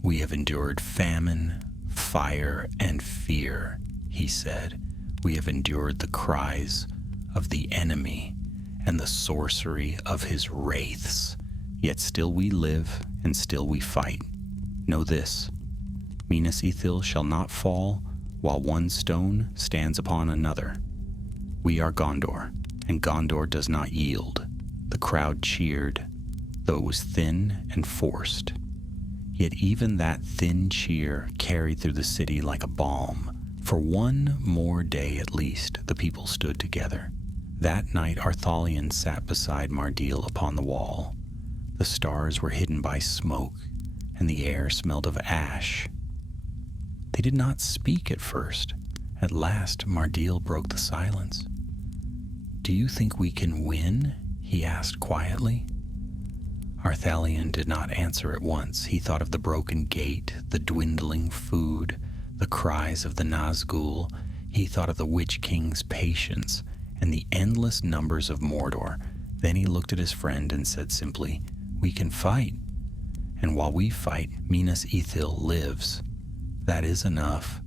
"We have endured famine, fire, and fear," he said. "We have endured the cries of the enemy and the sorcery of his wraiths. Yet still we live, and still we fight. Know this, Minas Ithil shall not fall while one stone stands upon another. We are Gondor, and Gondor does not yield." The crowd cheered, though it was thin and forced. Yet even that thin cheer carried through the city like a balm. For one more day at least, the people stood together. That night Arthalion sat beside Mardil upon the wall. The stars were hidden by smoke, and the air smelled of ash. They did not speak at first. At last, Mardil broke the silence. "Do you think we can win?" he asked quietly. Arthalion did not answer at once. He thought of the broken gate, the dwindling food, the cries of the Nazgul. He thought of the Witch King's patience and the endless numbers of Mordor. Then he looked at his friend and said simply, "We can fight. And while we fight, Minas Ithil lives. That is enough."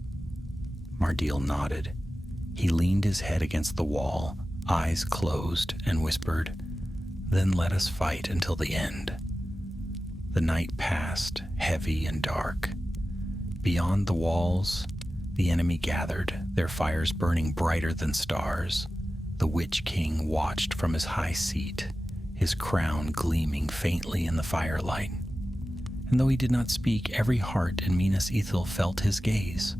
Mardil nodded. He leaned his head against the wall, eyes closed, and whispered, "Then let us fight until the end." The night passed, heavy and dark. Beyond the walls, the enemy gathered, their fires burning brighter than stars. The Witch King watched from his high seat, his crown gleaming faintly in the firelight. And though he did not speak, every heart in Minas Ithil felt his gaze.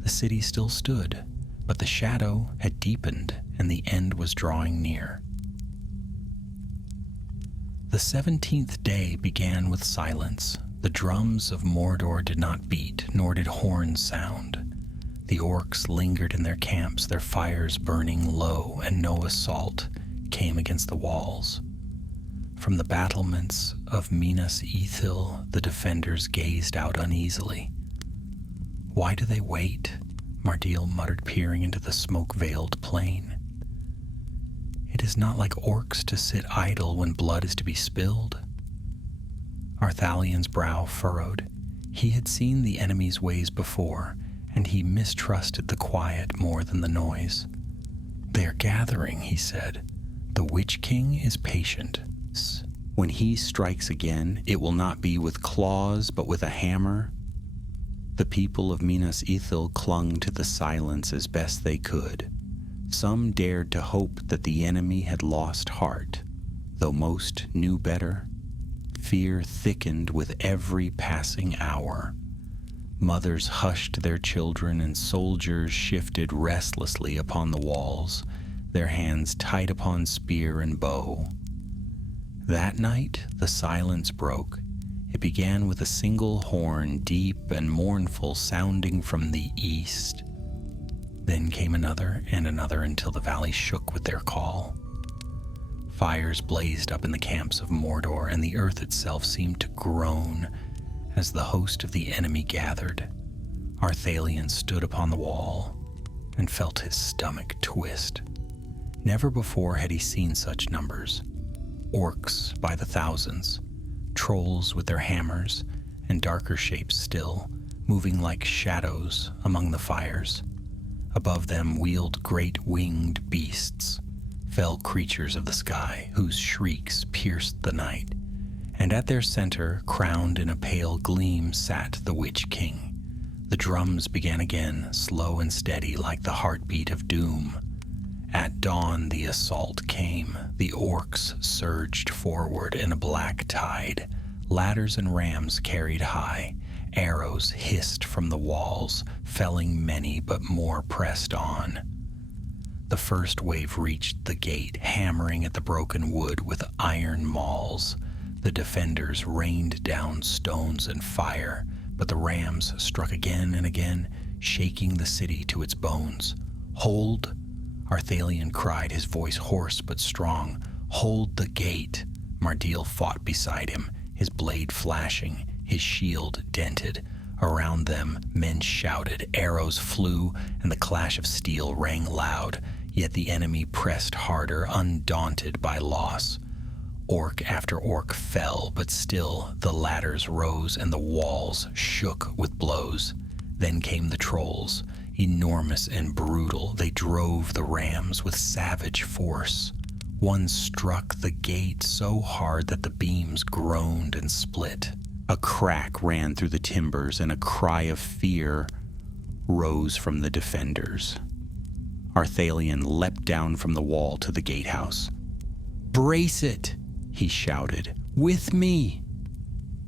The city still stood, but the shadow had deepened and the end was drawing near. The 17th day began with silence. The drums of Mordor did not beat, nor did horns sound. The orcs lingered in their camps, their fires burning low, and no assault came against the walls. From the battlements of Minas Ithil, the defenders gazed out uneasily. "Why do they wait?" Mardil muttered, peering into the smoke-veiled plain. "It is not like orcs to sit idle when blood is to be spilled." Arthalion's brow furrowed. He had seen the enemy's ways before, and he mistrusted the quiet more than the noise. "They are gathering," he said. "The Witch King is patient. When he strikes again, it will not be with claws, but with a hammer." The people of Minas Ithil clung to the silence as best they could. Some dared to hope that the enemy had lost heart, though most knew better. Fear thickened with every passing hour. Mothers hushed their children, and soldiers shifted restlessly upon the walls, their hands tight upon spear and bow. That night, the silence broke. It began with a single horn, deep and mournful, sounding from the east. Then came another and another until the valley shook with their call. Fires blazed up in the camps of Mordor, and the earth itself seemed to groan as the host of the enemy gathered. Arthalion stood upon the wall and felt his stomach twist. Never before had he seen such numbers. Orcs by the thousands, trolls with their hammers, and darker shapes still, moving like shadows among the fires. Above them wheeled great winged beasts, fell creatures of the sky, whose shrieks pierced the night. And at their center, crowned in a pale gleam, sat the Witch King. The drums began again, slow and steady like the heartbeat of doom. At dawn the assault came. The orcs surged forward in a black tide. Ladders and rams carried high. Arrows hissed from the walls, felling many, but more pressed on. The first wave reached the gate, hammering at the broken wood with iron mauls. The defenders rained down stones and fire, but the rams struck again and again, shaking the city to its bones. "Hold!" Arthalion cried, his voice hoarse but strong. "Hold the gate!" Mardil fought beside him, his blade flashing, his shield dented. Around them, men shouted, arrows flew, and the clash of steel rang loud. Yet the enemy pressed harder, undaunted by loss. Orc after orc fell, but still the ladders rose and the walls shook with blows. Then came the trolls, enormous and brutal. They drove the rams with savage force. One struck the gate so hard that the beams groaned and split. A crack ran through the timbers, and a cry of fear rose from the defenders. Arthalion leapt down from the wall to the gatehouse. "Brace it!" he shouted. "With me!"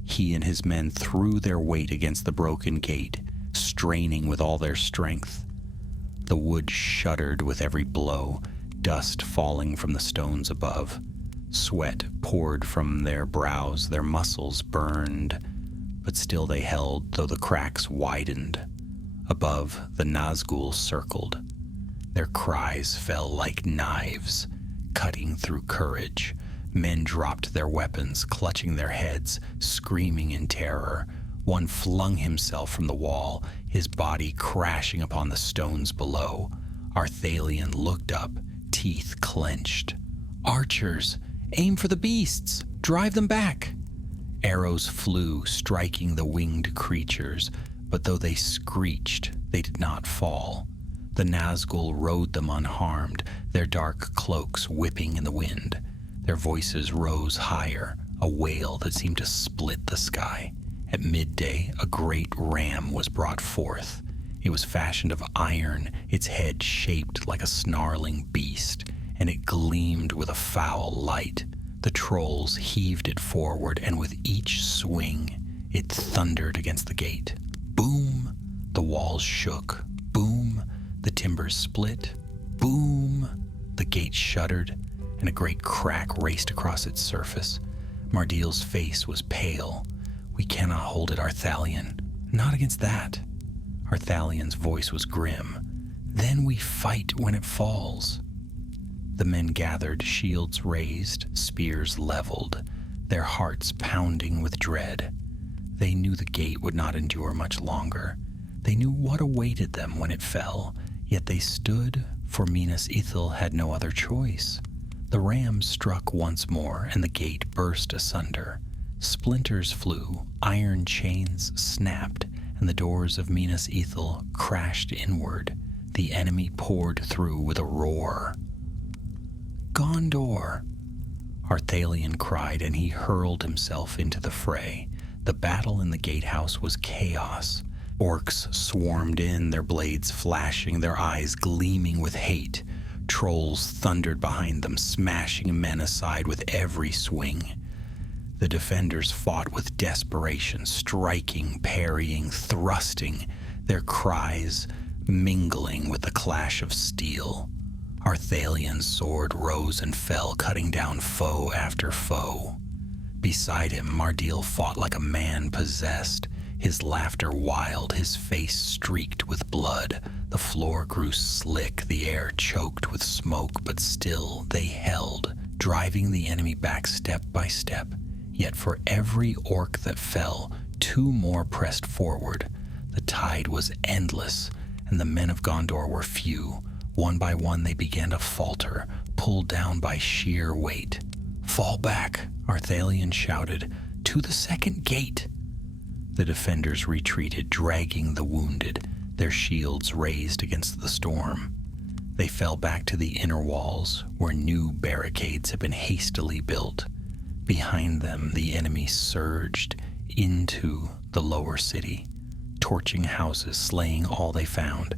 He and his men threw their weight against the broken gate, straining with all their strength. The wood shuddered with every blow, dust falling from the stones above. Sweat poured from their brows, their muscles burned. but still they held, though the cracks widened. Above, the Nazgul circled. Their cries fell like knives, cutting through courage. Men dropped their weapons, clutching their heads, screaming in terror. One flung himself from the wall, his body crashing upon the stones below. Arthalion looked up, teeth clenched. "Archers! Aim for the beasts! Drive them back!" Arrows flew, striking the winged creatures, but though they screeched, they did not fall. The Nazgul rode them unharmed, their dark cloaks whipping in the wind. Their voices rose higher, a wail that seemed to split the sky. At midday, a great ram was brought forth. It was fashioned of iron, its head shaped like a snarling beast, and it gleamed with a foul light. The trolls heaved it forward, and with each swing, it thundered against the gate. Boom! The walls shook. Boom! The timbers split. Boom! The gate shuddered, and a great crack raced across its surface. Mardiel's face was pale. "We cannot hold it, Arthalion. Not against that." Arthalion's voice was grim. "Then we fight when it falls." The men gathered, shields raised, spears leveled, their hearts pounding with dread. They knew the gate would not endure much longer. They knew what awaited them when it fell, yet they stood, for Minas Ithil had no other choice. The ram struck once more, and the gate burst asunder. Splinters flew, iron chains snapped, and the doors of Minas Ithil crashed inward. The enemy poured through with a roar. "Gondor!" Arthalion cried, and he hurled himself into the fray. The battle in the gatehouse was chaos. Orcs swarmed in, their blades flashing, their eyes gleaming with hate. Trolls thundered behind them, smashing men aside with every swing. The defenders fought with desperation, striking, parrying, thrusting, their cries mingling with the clash of steel. Arthalion's sword rose and fell, cutting down foe after foe. Beside him, Mardiel fought like a man possessed, his laughter wild, his face streaked with blood. The floor grew slick, the air choked with smoke, but still they held, driving the enemy back step by step. Yet for every orc that fell, 2 more pressed forward. The tide was endless, and the men of Gondor were few. One by one they began to falter, pulled down by sheer weight. "Fall back," Arthalion shouted, "to the second gate." The defenders retreated, dragging the wounded, their shields raised against the storm. They fell back to the inner walls, where new barricades had been hastily built. Behind them, the enemy surged into the lower city, torching houses, slaying all they found.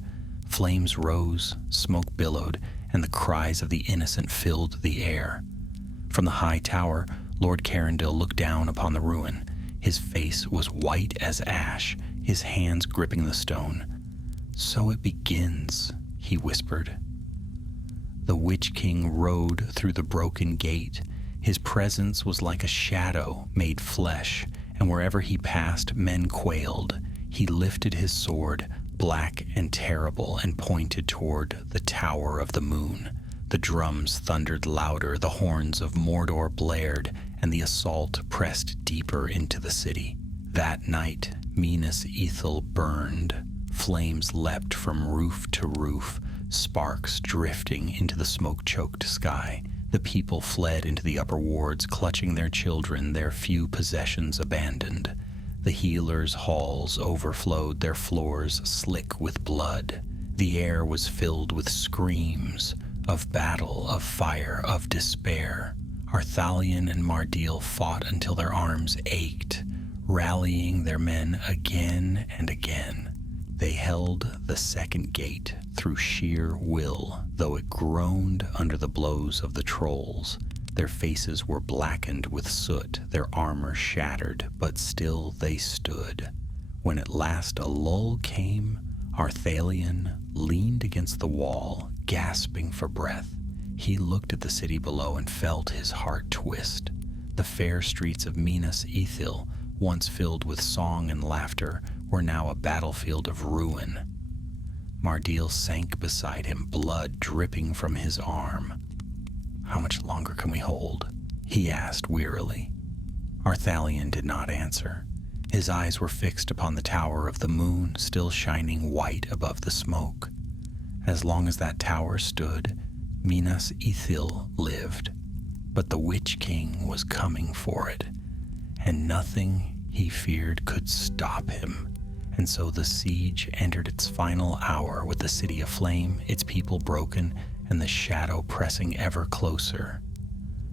Flames rose, smoke billowed, and the cries of the innocent filled the air. From the high tower, Lord Carindil looked down upon the ruin. His face was white as ash, his hands gripping the stone. "So it begins," he whispered. The Witch King rode through the broken gate. His presence was like a shadow made flesh, and wherever he passed, men quailed. He lifted his sword, black and terrible, and pointed toward the Tower of the Moon. The drums thundered louder, the horns of Mordor blared, and the assault pressed deeper into the city. That night, Minas Ithil burned. Flames leapt from roof to roof, sparks drifting into the smoke-choked sky. The people fled into the upper wards, clutching their children, their few possessions abandoned. The healers' halls overflowed, their floors slick with blood. The air was filled with screams of battle, of fire, of despair. Arthalion and Mardiel fought until their arms ached, rallying their men again and again. They held the second gate through sheer will, though it groaned under the blows of the trolls. Their faces were blackened with soot, their armor shattered, but still they stood. When at last a lull came, Arthalion leaned against the wall, gasping for breath. He looked at the city below and felt his heart twist. The fair streets of Minas Ithil once filled with song and laughter, were now a battlefield of ruin. Mardil sank beside him, blood dripping from his arm. "How much longer can we hold?" he asked wearily. Arthalion did not answer. His eyes were fixed upon the tower of the moon, still shining white above the smoke. As long as that tower stood, Minas Ithil lived. But the Witch King was coming for it, and nothing he feared could stop him. And so the siege entered its final hour, with the city aflame, its people broken, and the shadow pressing ever closer.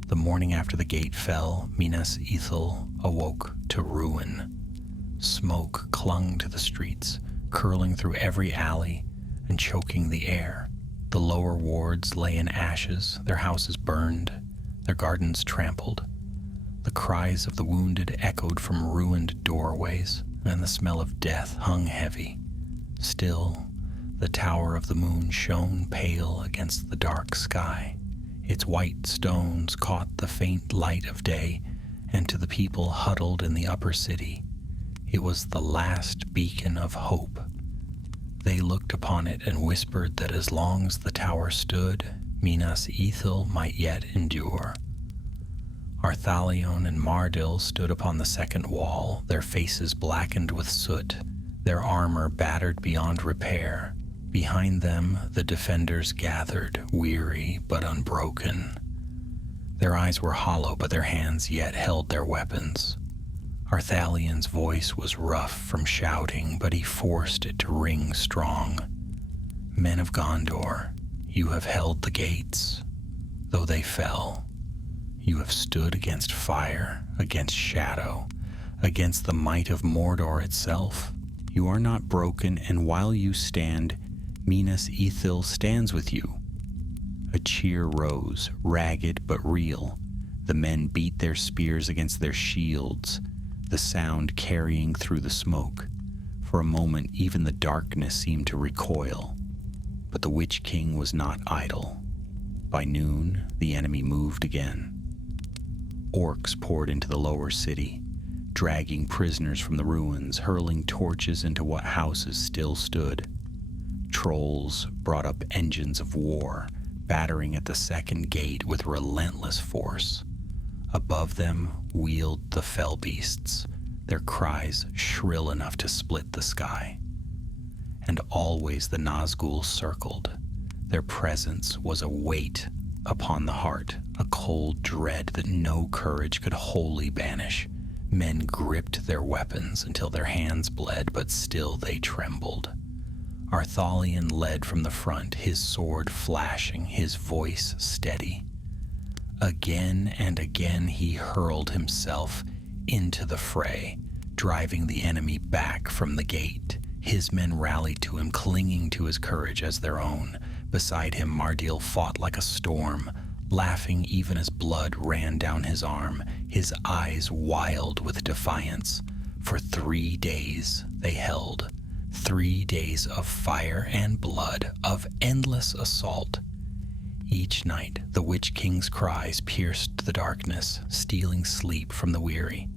The morning after the gate fell, Minas Ithil awoke to ruin. Smoke clung to the streets, curling through every alley and choking the air. The lower wards lay in ashes, their houses burned, their gardens trampled. The cries of the wounded echoed from ruined doorways, and the smell of death hung heavy. Still, the tower of the moon shone pale against the dark sky. Its white stones caught the faint light of day, and to the people huddled in the upper city, it was the last beacon of hope. They looked upon it and whispered that as long as the tower stood, Minas Ithil might yet endure. Arthalion and Mardil stood upon the second wall, their faces blackened with soot, their armor battered beyond repair. Behind them, the defenders gathered, weary but unbroken. Their eyes were hollow, but their hands yet held their weapons. Arthalion's voice was rough from shouting, but he forced it to ring strong. "Men of Gondor, you have held the gates. Though they fell, you have stood against fire, against shadow, against the might of Mordor itself. You are not broken, and while you stand, Minas Ithil stands with you." A cheer rose, ragged but real. The men beat their spears against their shields, the sound carrying through the smoke. For a moment, even the darkness seemed to recoil. But the Witch King was not idle. By noon, the enemy moved again. Orcs poured into the lower city, dragging prisoners from the ruins, hurling torches into what houses still stood. Trolls brought up engines of war, battering at the second gate with relentless force. Above them wheeled the fell beasts, their cries shrill enough to split the sky. And always the Nazgûl circled. Their presence was a weight upon the heart, a cold dread that no courage could wholly banish. Men gripped their weapons until their hands bled, but still they trembled. Arthalion led from the front, his sword flashing, his voice steady. Again and again he hurled himself into the fray, driving the enemy back from the gate. His men rallied to him, clinging to his courage as their own. Beside him, Mardil fought like a storm, laughing even as blood ran down his arm, his eyes wild with defiance. For 3 days they held, 3 days of fire and blood, of endless assault. Each night, the Witch King's cries pierced the darkness, stealing sleep from the weary.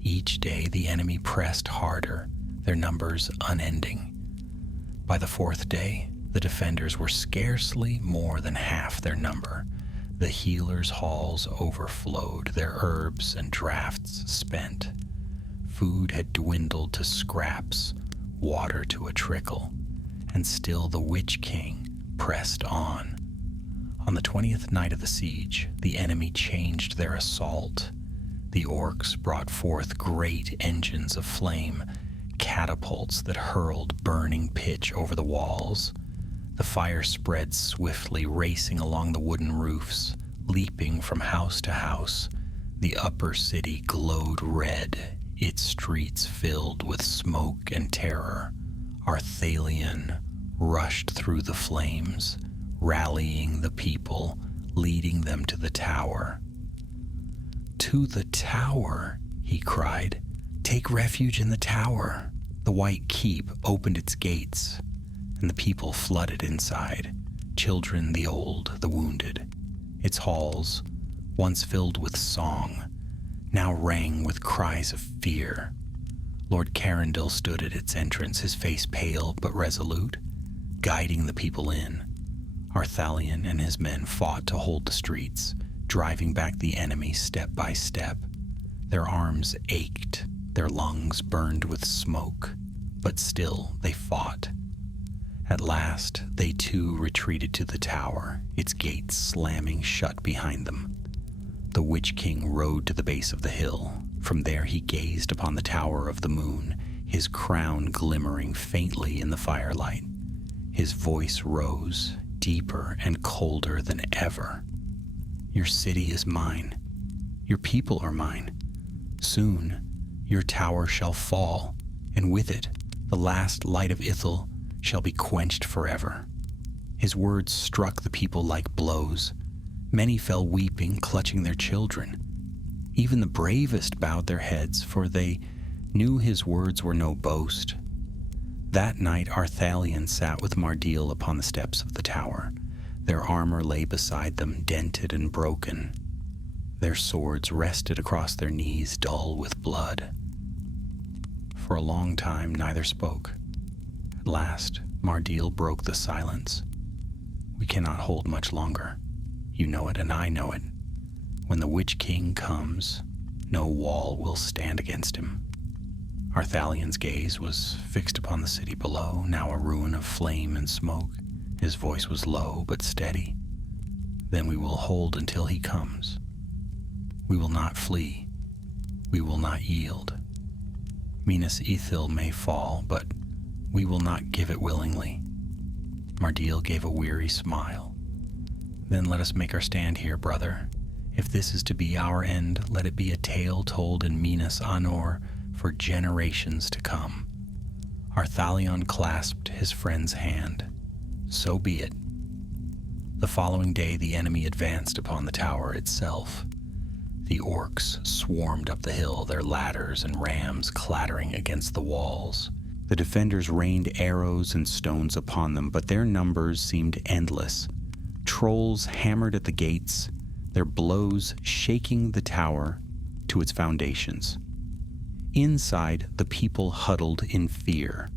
Each day, the enemy pressed harder, their numbers unending. By the 4th day, the defenders were scarcely more than half their number. The healers' halls overflowed, their herbs and drafts spent. Food had dwindled to scraps, water to a trickle, and still the Witch King pressed on. On the 20th night of the siege, the enemy changed their assault. The orcs brought forth great engines of flame, catapults that hurled burning pitch over the walls. The fire spread swiftly, racing along the wooden roofs, leaping from house to house. The upper city glowed red, its streets filled with smoke and terror. Arthalion rushed through the flames, rallying the people, leading them to the tower. "To the tower," he cried. "Take refuge in the tower." The White Keep opened its gates, and the people flooded inside, children, the old, the wounded. Its halls, once filled with song, now rang with cries of fear. Lord Carindel stood at its entrance, his face pale but resolute, guiding the people in. Arthalion and his men fought to hold the streets, driving back the enemy step by step. Their arms ached, their lungs burned with smoke, but still they fought. At last, they too retreated to the tower, its gates slamming shut behind them. The Witch King rode to the base of the hill. From there he gazed upon the Tower of the Moon, his crown glimmering faintly in the firelight. His voice rose, deeper and colder than ever. Your city is mine. Your people are mine. Soon, your tower shall fall, and with it, the last light of Ithil shall be quenched forever. His words struck the people like blows. Many fell weeping, clutching their children. Even the bravest bowed their heads, for they knew his words were no boast. That night Arthalion sat with Mardil upon the steps of the tower. Their armor lay beside them, dented and broken. Their swords rested across their knees, dull with blood. For a long time neither spoke. At last, Mardil broke the silence. We cannot hold much longer. You know it, and I know it. When the Witch King comes, no wall will stand against him. Arthalion's gaze was fixed upon the city below, now a ruin of flame and smoke. His voice was low but steady. Then we will hold until he comes. We will not flee. We will not yield. Minas Ithil may fall, but we will not give it willingly. Mardil gave a weary smile. Then let us make our stand here, brother. If this is to be our end, let it be a tale told in Minas Anor for generations to come. Arthalion clasped his friend's hand. So be it. The following day the enemy advanced upon the tower itself. The orcs swarmed up the hill, their ladders and rams clattering against the walls. The defenders rained arrows and stones upon them, but their numbers seemed endless. Trolls hammered at the gates, their blows shaking the tower to its foundations. Inside, the people huddled in fear.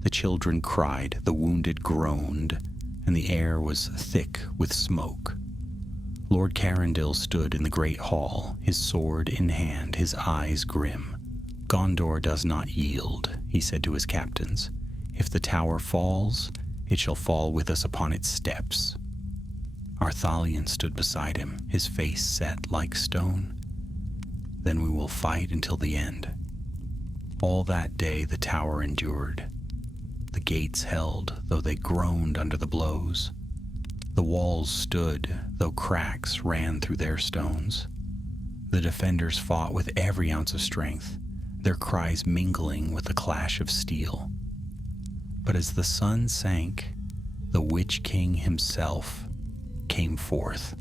The children cried, the wounded groaned, and the air was thick with smoke. Lord Carindel stood in the great hall, his sword in hand, his eyes grim. Gondor does not yield, he said to his captains. If the tower falls, it shall fall with us upon its steps. Arthalion stood beside him, his face set like stone. Then we will fight until the end. All that day the tower endured. The gates held, though they groaned under the blows. The walls stood, though cracks ran through their stones. The defenders fought with every ounce of strength, their cries mingling with the clash of steel. But as the sun sank, the Witch King himself came forth.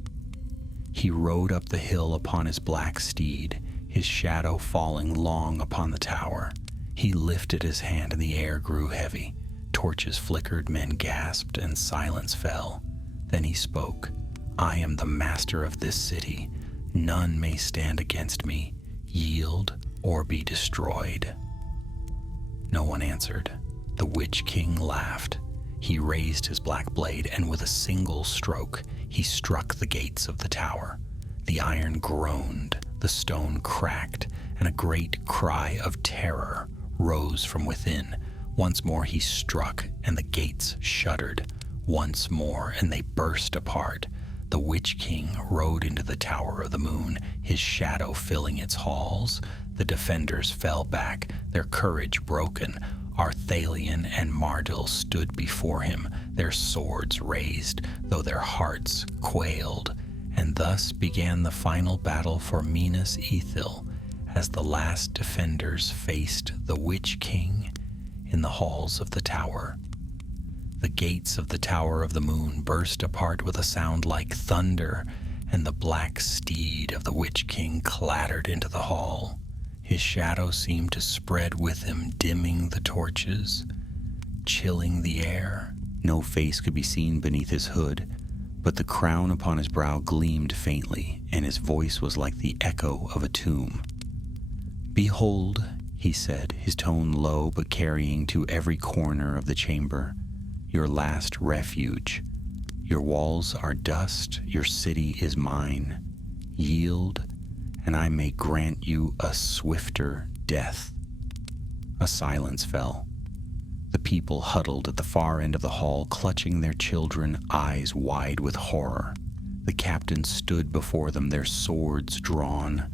He rode up the hill upon his black steed, his shadow falling long upon the tower. He lifted his hand and the air grew heavy. Torches flickered, men gasped, and silence fell. Then he spoke. I am the master of this city. None may stand against me, yield, or be destroyed. No one answered. The Witch King laughed. He raised his black blade, and with a single stroke, he struck the gates of the tower. The iron groaned, the stone cracked, and a great cry of terror rose from within. Once more he struck, and the gates shuddered. Once more, and they burst apart. The Witch King rode into the Tower of the Moon, his shadow filling its halls. The defenders fell back, their courage broken. Arthalion and Mardil stood before him, their swords raised, though their hearts quailed. And thus began the final battle for Minas Ithil, as the last defenders faced the Witch King in the halls of the tower. The gates of the Tower of the Moon burst apart with a sound like thunder, and the black steed of the Witch King clattered into the hall. His shadow seemed to spread with him, dimming the torches, chilling the air. No face could be seen beneath his hood, but the crown upon his brow gleamed faintly, and his voice was like the echo of a tomb. "Behold," he said, his tone low but carrying to every corner of the chamber, "your last refuge. Your walls are dust, your city is mine. Yield, and I may grant you a swifter death." A silence fell. The people huddled at the far end of the hall, clutching their children, eyes wide with horror. The captain stood before them, their swords drawn,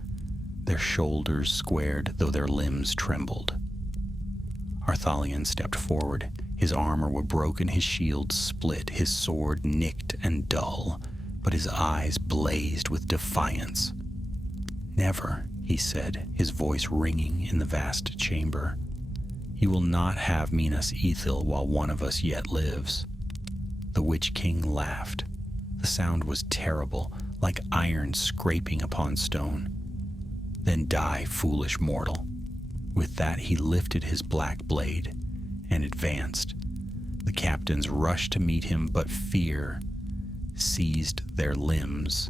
their shoulders squared, though their limbs trembled. Arthalion stepped forward. His armor were broken, his shield split, his sword nicked and dull, but his eyes blazed with defiance. "Never," he said, his voice ringing in the vast chamber. "You will not have Minas Ithil while one of us yet lives." The Witch King laughed. The sound was terrible, like iron scraping upon stone. "Then die, foolish mortal." With that he lifted his black blade and advanced. The captains rushed to meet him, but fear seized their limbs.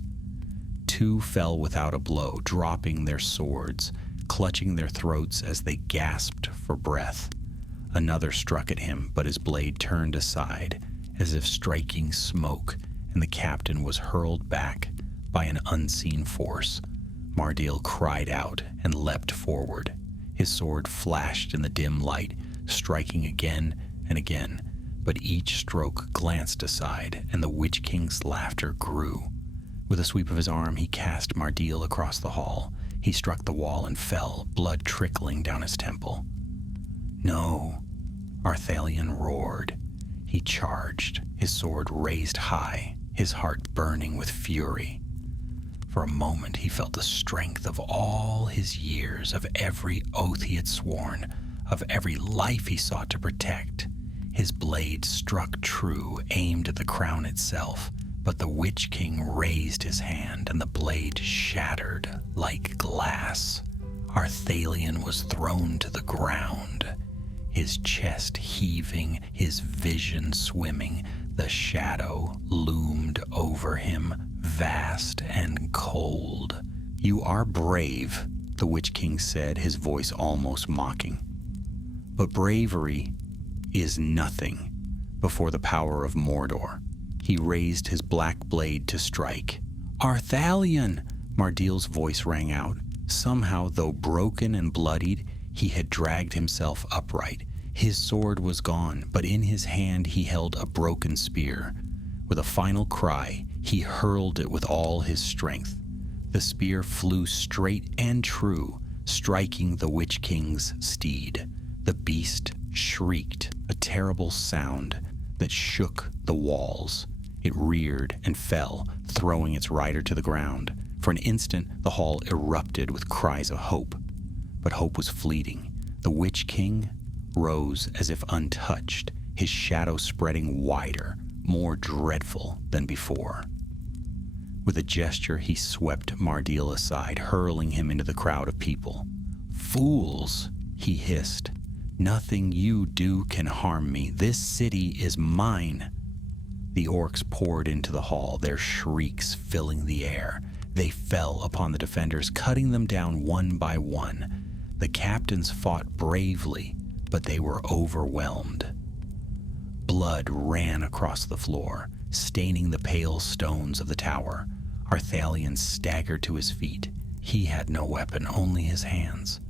Two fell without a blow, dropping their swords, clutching their throats as they gasped for breath. Another struck at him, but his blade turned aside, as if striking smoke, and the captain was hurled back by an unseen force. Mardil cried out and leapt forward. His sword flashed in the dim light, striking again and again, but each stroke glanced aside, and the Witch King's laughter grew. With a sweep of his arm, he cast Mardil across the hall. He struck the wall and fell, blood trickling down his temple. "No," Arthalion roared. He charged, his sword raised high, his heart burning with fury. For a moment he felt the strength of all his years, of every oath he had sworn, of every life he sought to protect. His blade struck true, aimed at the crown itself, but the Witch King raised his hand, and the blade shattered like glass. Arthalion was thrown to the ground, his chest heaving, his vision swimming. The shadow loomed over him, vast and cold. "You are brave," the Witch King said, his voice almost mocking. "But bravery is nothing before the power of Mordor." He raised his black blade to strike. "Arthalion!" Mardil's voice rang out. Somehow, though broken and bloodied, he had dragged himself upright. His sword was gone, but in his hand he held a broken spear. With a final cry, he hurled it with all his strength. The spear flew straight and true, striking the Witch King's steed. The beast shrieked, a terrible sound that shook the walls. It reared and fell, throwing its rider to the ground. For an instant, the hall erupted with cries of hope. But hope was fleeting. The Witch King rose as if untouched, his shadow spreading wider, more dreadful than before. With a gesture, he swept Mardil aside, hurling him into the crowd of people. "Fools!" he hissed. "Nothing you do can harm me. This city is mine." The orcs poured into the hall, their shrieks filling the air. They fell upon the defenders, cutting them down one by one. The captains fought bravely, but they were overwhelmed. Blood ran across the floor, staining the pale stones of the tower. Arthalion staggered to his feet. He had no weapon, only his hands.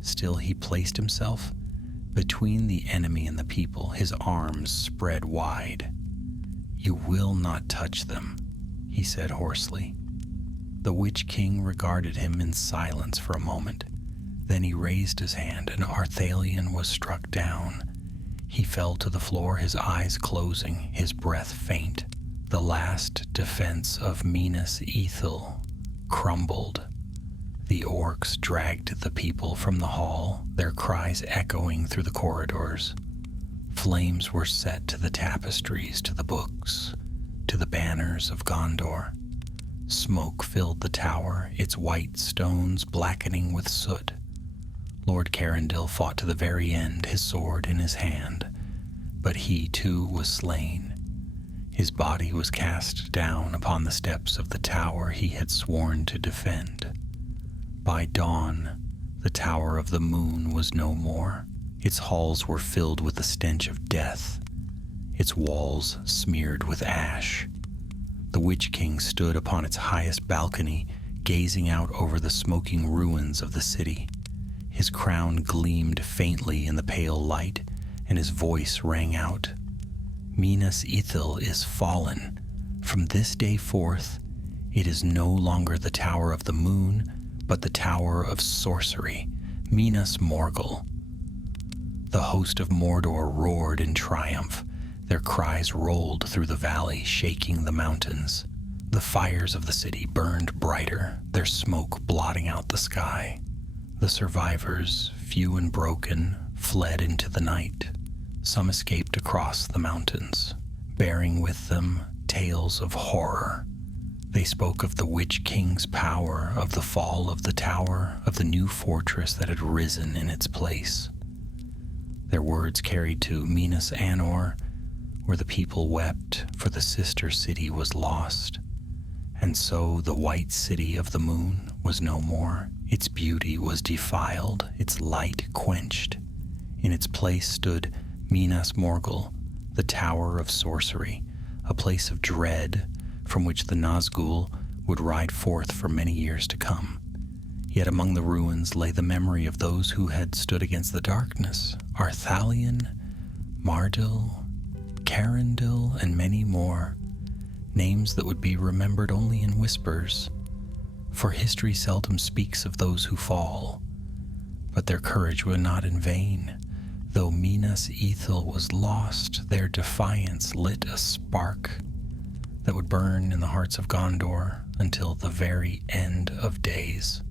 Still, he placed himself between the enemy and the people, his arms spread wide. "You will not touch them," he said hoarsely. The Witch King regarded him in silence for a moment. Then he raised his hand, and Arthalion was struck down. He fell to the floor, his eyes closing, his breath faint. The last defense of Minas Ithil crumbled. The orcs dragged the people from the hall, their cries echoing through the corridors. Flames were set to the tapestries, to the books, to the banners of Gondor. Smoke filled the tower, its white stones blackening with soot. Lord Carindil fought to the very end, his sword in his hand, but he too was slain. His body was cast down upon the steps of the tower he had sworn to defend. By dawn, The Tower of the Moon was no more. Its halls were filled with the stench of death, its walls smeared with ash. The Witch King stood upon its highest balcony, gazing out over the smoking ruins of the city. His crown gleamed faintly in the pale light, and his voice rang out. Minas Ithil is fallen. From this day forth, it is no longer the Tower of the Moon, but the Tower of Sorcery, Minas Morgul. The host of Mordor roared in triumph. Their cries rolled through the valley, shaking the mountains. The fires of the city burned brighter, their smoke blotting out the sky. The survivors, few and broken, fled into the night. Some escaped across the mountains, bearing with them tales of horror. They spoke of the Witch King's power, of the fall of the tower, of the new fortress that had risen in its place. Their words carried to Minas Anor, where the people wept, for the sister city was lost. And so the white city of the moon was no more. Its beauty was defiled, its light quenched. In its place stood Minas Morgul, the Tower of Sorcery, a place of dread from which the Nazgul would ride forth for many years to come. Yet among the ruins lay the memory of those who had stood against the darkness, Arthalion, Mardil, Carindil, and many more, names that would be remembered only in whispers, for history seldom speaks of those who fall. But their courage was not in vain. Though Minas Ithil was lost, their defiance lit a spark that would burn in the hearts of Gondor until the very end of days.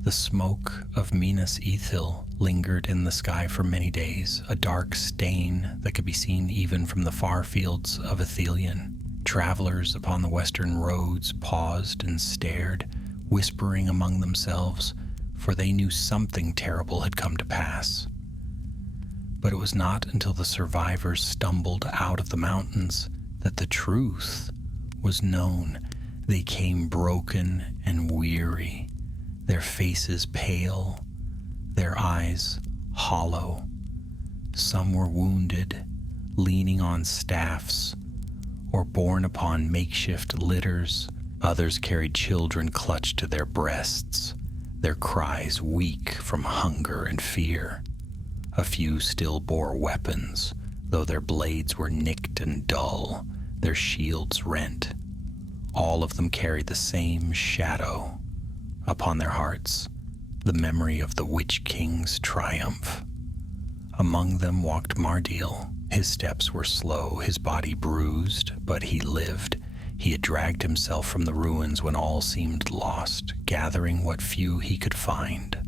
The smoke of Minas Ithil lingered in the sky for many days, a dark stain that could be seen even from the far fields of Ithilien. Travelers upon the western roads paused and stared, whispering among themselves, for they knew something terrible had come to pass. But it was not until the survivors stumbled out of the mountains that the truth was known. They came broken and weary, their faces pale, their eyes hollow. Some were wounded, leaning on staffs, or borne upon makeshift litters. Others carried children clutched to their breasts, their cries weak from hunger and fear. A few still bore weapons, though their blades were nicked and dull, their shields rent. All of them carried the same shadow upon their hearts, the memory of the Witch King's triumph. Among them walked Mardil. His steps were slow, his body bruised, but he lived. He had dragged himself from the ruins when all seemed lost, gathering what few he could find.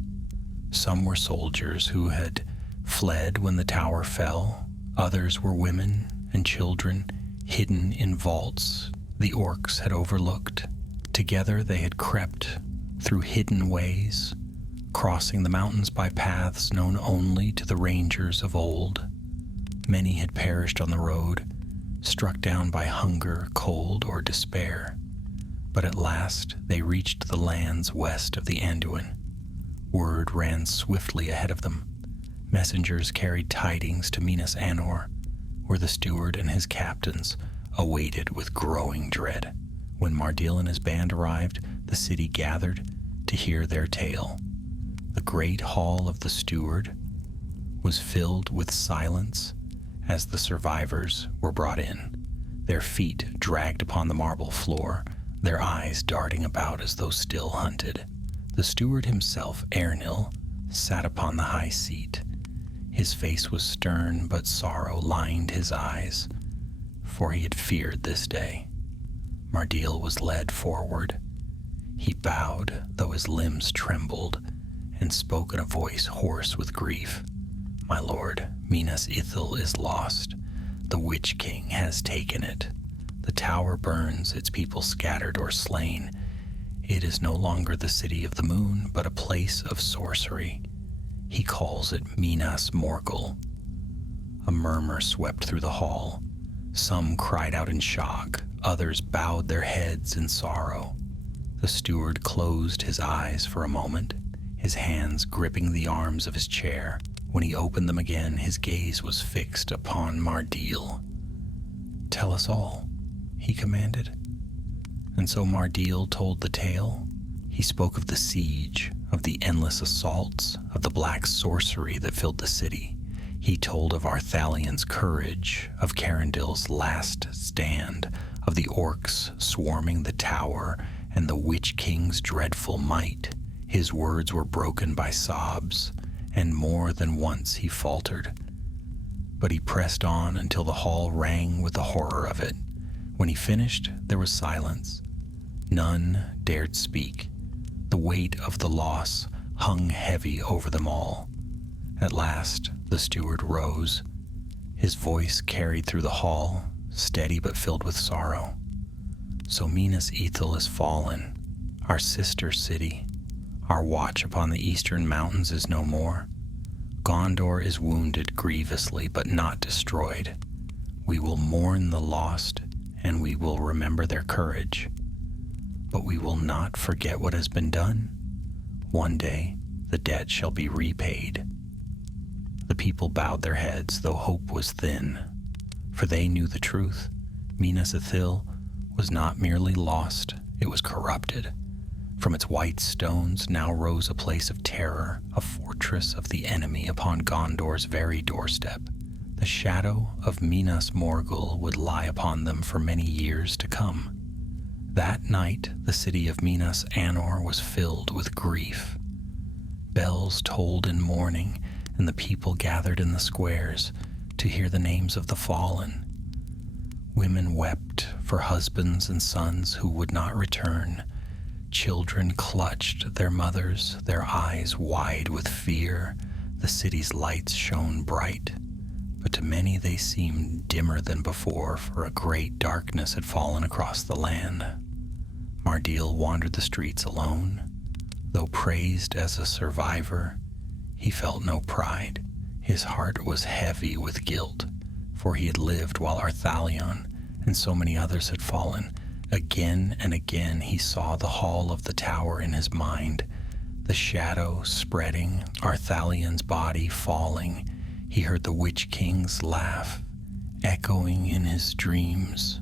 Some were soldiers who had fled when the tower fell. Others were women and children hidden in vaults the orcs had overlooked. Together they had crept through hidden ways, crossing the mountains by paths known only to the rangers of old. Many had perished on the road, struck down by hunger, cold, or despair. But at last they reached the lands west of the Anduin. Word ran swiftly ahead of them. Messengers carried tidings to Minas Anor, where the steward and his captains awaited with growing dread. When Mardil and his band arrived, the city gathered to hear their tale. The great hall of the steward was filled with silence as the survivors were brought in, their feet dragged upon the marble floor, their eyes darting about as though still hunted. The steward himself, Ernil, sat upon the high seat. His face was stern, but sorrow lined his eyes, for he had feared this day. Mardil was led forward. He bowed, though his limbs trembled, and spoke in a voice hoarse with grief. "My lord, Minas Ithil is lost. The Witch King has taken it. The tower burns, its people scattered or slain. It is no longer the city of the moon, but a place of sorcery. He calls it Minas Morgul." A murmur swept through the hall. Some cried out in shock, others bowed their heads in sorrow. The steward closed his eyes for a moment. his hands gripping the arms of his chair. When he opened them again, his gaze was fixed upon Mardil. "Tell us all," he commanded. And so Mardil told the tale. He spoke of the siege, of the endless assaults, of the black sorcery that filled the city. He told of Arthalion's courage, of Carindil's last stand, of the orcs swarming the tower, and the Witch King's dreadful might. His words were broken by sobs, and more than once he faltered. But he pressed on until the hall rang with the horror of it. When he finished, there was silence. None dared speak. The weight of the loss hung heavy over them all. At last, the steward rose. His voice carried through the hall, steady but filled with sorrow. "So Minas Ithil is fallen, our sister city. Our watch upon the eastern mountains is no more. Gondor is wounded grievously, but not destroyed. We will mourn the lost, and we will remember their courage. But we will not forget what has been done. One day, the debt shall be repaid." The people bowed their heads, though hope was thin, for they knew the truth. Minas Ithil was not merely lost, it was corrupted. From its white stones now rose a place of terror, a fortress of the enemy upon Gondor's very doorstep. The shadow of Minas Morgul would lie upon them for many years to come. That night, the city of Minas Anor was filled with grief. Bells tolled in mourning, and the people gathered in the squares to hear the names of the fallen. Women wept for husbands and sons who would not return. Children clutched their mothers, their eyes wide with fear. The city's lights shone bright, but to many they seemed dimmer than before, for a great darkness had fallen across the land. Mardil wandered the streets alone. Though praised as a survivor, he felt no pride. His heart was heavy with guilt, for he had lived while Arthalion and so many others had fallen. Again and again he saw the hall of the tower in his mind, the shadow spreading, Arthalion's body falling. He heard the Witch King's laugh, echoing in his dreams.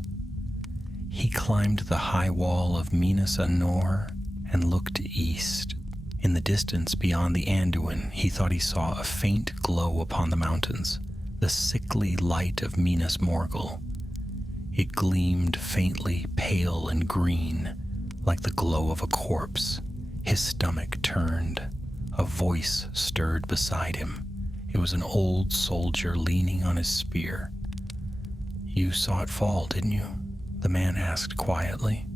He climbed the high wall of Minas Anor and looked east. In the distance beyond the Anduin, he thought he saw a faint glow upon the mountains, the sickly light of Minas Morgul. It gleamed faintly pale and green, like the glow of a corpse. His stomach turned. A voice stirred beside him. It was an old soldier leaning on his spear. "You saw it fall, didn't you?" the man asked quietly.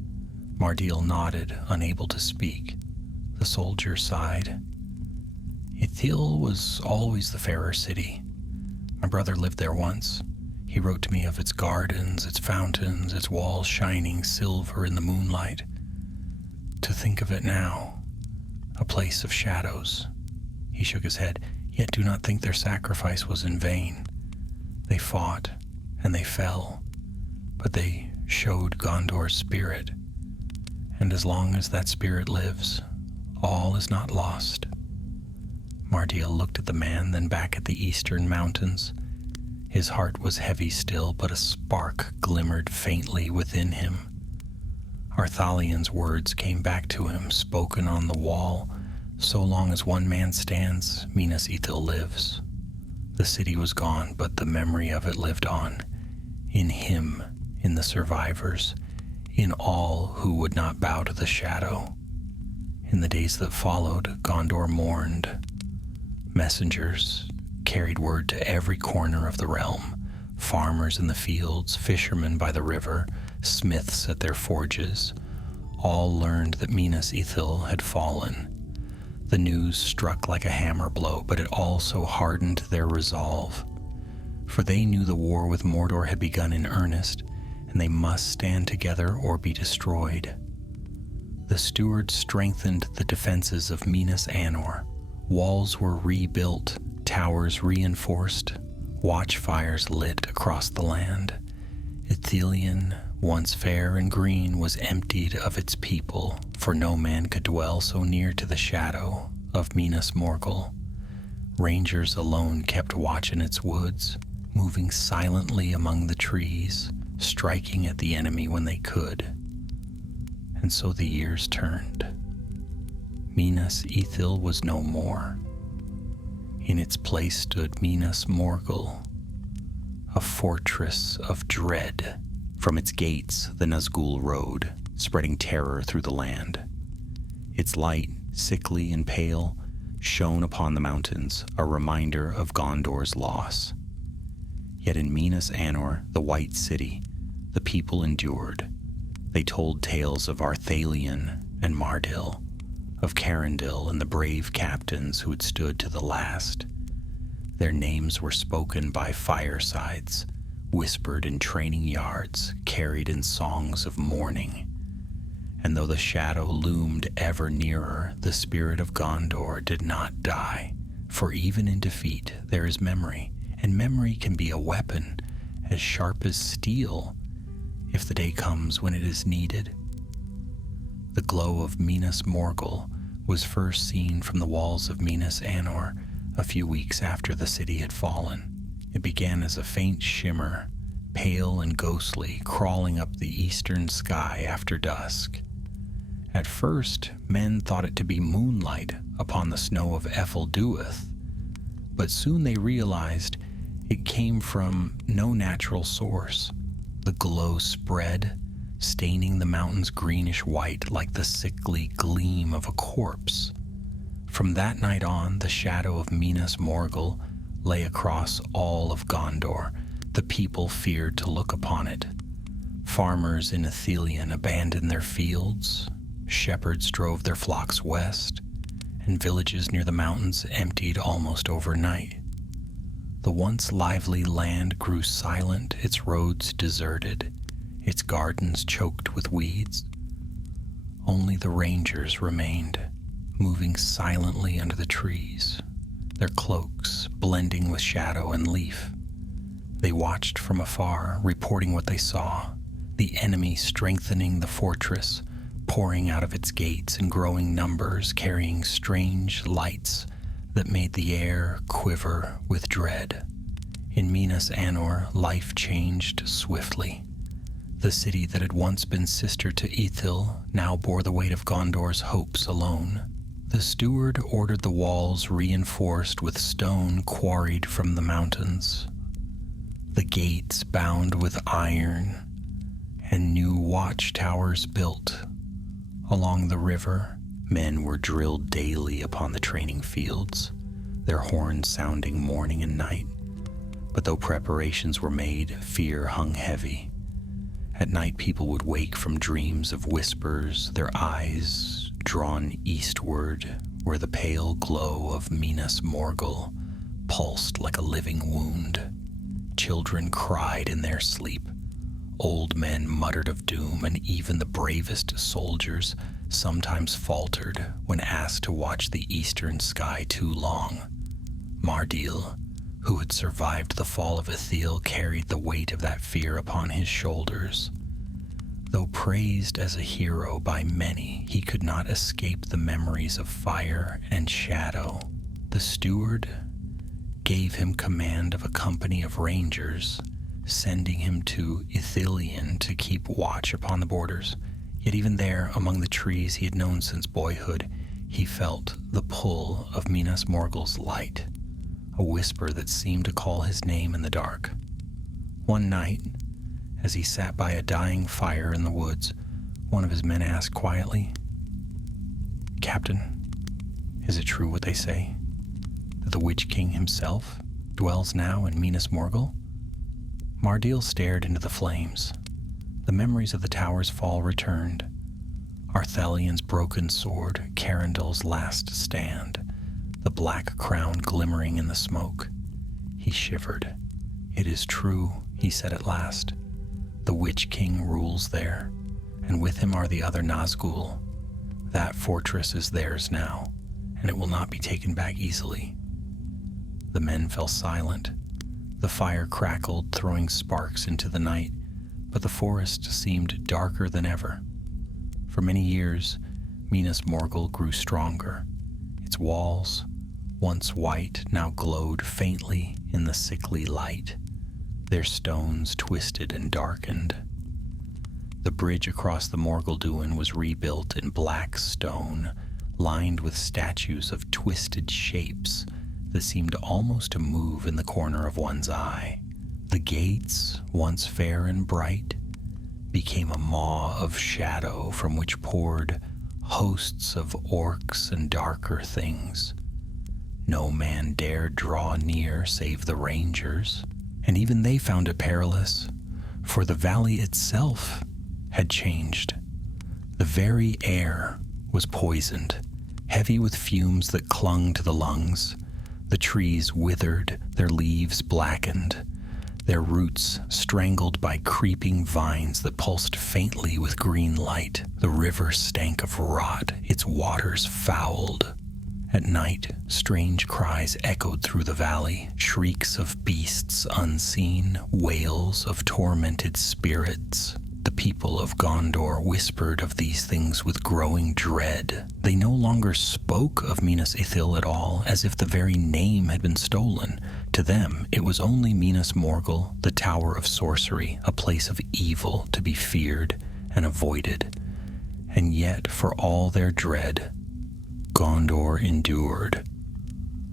Mardil nodded, unable to speak. The soldier sighed. "Ithil was always the fairer city. My brother lived there once. He wrote to me of its gardens, its fountains, its walls shining silver in the moonlight. To think of it now, a place of shadows." He shook his head. "Yet do not think their sacrifice was in vain. They fought, and they fell, but they showed Gondor's spirit. And as long as that spirit lives, all is not lost." Mardil looked at the man, then back at the eastern mountains. His heart was heavy still, but a spark glimmered faintly within him. Arthalion's words came back to him, spoken on the wall. "So long as one man stands, Minas Ithil lives." The city was gone, but the memory of it lived on. In him, in the survivors, in all who would not bow to the shadow. In the days that followed, Gondor mourned. Messengers carried word to every corner of the realm. Farmers in the fields, fishermen by the river, smiths at their forges, all learned that Minas Ithil had fallen. The news struck like a hammer blow, but it also hardened their resolve. For they knew the war with Mordor had begun in earnest, and they must stand together or be destroyed. The steward strengthened the defenses of Minas Anor. Walls were rebuilt, towers reinforced, watchfires lit across the land. Ithilien, once fair and green, was emptied of its people, for no man could dwell so near to the shadow of Minas Morgul. Rangers alone kept watch in its woods, moving silently among the trees, striking at the enemy when they could. And so the years turned. Minas Ithil was no more. In its place stood Minas Morgul, a fortress of dread. From its gates, the Nazgul rode, spreading terror through the land. Its light, sickly and pale, shone upon the mountains, a reminder of Gondor's loss. Yet in Minas Anor, the White City, the people endured. They told tales of Arthalion and Mardil, of Carindil and the brave captains who had stood to the last. Their names were spoken by firesides, whispered in training yards, carried in songs of mourning. And though the shadow loomed ever nearer, the spirit of Gondor did not die. For even in defeat there is memory, and memory can be a weapon as sharp as steel if the day comes when it is needed. The glow of Minas Morgul was first seen from the walls of Minas Anor a few weeks after the city had fallen. It began as a faint shimmer, pale and ghostly, crawling up the eastern sky after dusk. At first, men thought it to be moonlight upon the snow of Ithil Duath, but soon they realized it came from no natural source. The glow spread, staining the mountains greenish white like the sickly gleam of a corpse. From that night on, the shadow of Minas Morgul lay across all of Gondor. The people feared to look upon it. Farmers in Ithilien abandoned their fields, shepherds drove their flocks west, and villages near the mountains emptied almost overnight. The once lively land grew silent, its roads deserted, its gardens choked with weeds. Only the rangers remained, moving silently under the trees, their cloaks blending with shadow and leaf. They watched from afar, reporting what they saw, the enemy strengthening the fortress, pouring out of its gates in growing numbers, carrying strange lights that made the air quiver with dread. In Minas Anor, life changed swiftly. The city that had once been sister to Ithil now bore the weight of Gondor's hopes alone. The steward ordered the walls reinforced with stone quarried from the mountains, the gates bound with iron, and new watchtowers built. Along the river, men were drilled daily upon the training fields, their horns sounding morning and night. But though preparations were made, fear hung heavy. At night people would wake from dreams of whispers, their eyes drawn eastward, where the pale glow of Minas Morgul pulsed like a living wound. Children cried in their sleep. Old men muttered of doom, and even the bravest soldiers sometimes faltered when asked to watch the eastern sky too long. Mardil, who had survived the fall of Ithil, carried the weight of that fear upon his shoulders. Though praised as a hero by many, he could not escape the memories of fire and shadow. The steward gave him command of a company of rangers, sending him to Ithilien to keep watch upon the borders. Yet even there, among the trees he had known since boyhood, he felt the pull of Minas Morgul's light, a whisper that seemed to call his name in the dark. One night, as he sat by a dying fire in the woods, one of his men asked quietly, "Captain, is it true what they say, that the Witch King himself dwells now in Minas Morgul?" Mardil stared into the flames. The memories of the tower's fall returned. Arthalion's broken sword, Carindil's last stand, the black crown glimmering in the smoke. He shivered. "It is true," he said at last. "The Witch King rules there, and with him are the other Nazgul. That fortress is theirs now, and it will not be taken back easily." The men fell silent. The fire crackled, throwing sparks into the night, but the forest seemed darker than ever. For many years, Minas Morgul grew stronger. Its walls, once white, now glowed faintly in the sickly light, their stones twisted and darkened. The bridge across the Morgulduin was rebuilt in black stone, lined with statues of twisted shapes that seemed almost to move in the corner of one's eye. The gates, once fair and bright, became a maw of shadow from which poured hosts of orcs and darker things. No man dared draw near save the rangers, and even they found it perilous, for the valley itself had changed. The very air was poisoned, heavy with fumes that clung to the lungs. The trees withered, their leaves blackened, their roots strangled by creeping vines that pulsed faintly with green light. The river stank of rot, its waters fouled. At night, strange cries echoed through the valley, shrieks of beasts unseen, wails of tormented spirits. The people of Gondor whispered of these things with growing dread. They no longer spoke of Minas Ithil at all, as if the very name had been stolen. To them, it was only Minas Morgul, the Tower of Sorcery, a place of evil to be feared and avoided. And yet, for all their dread, Gondor endured.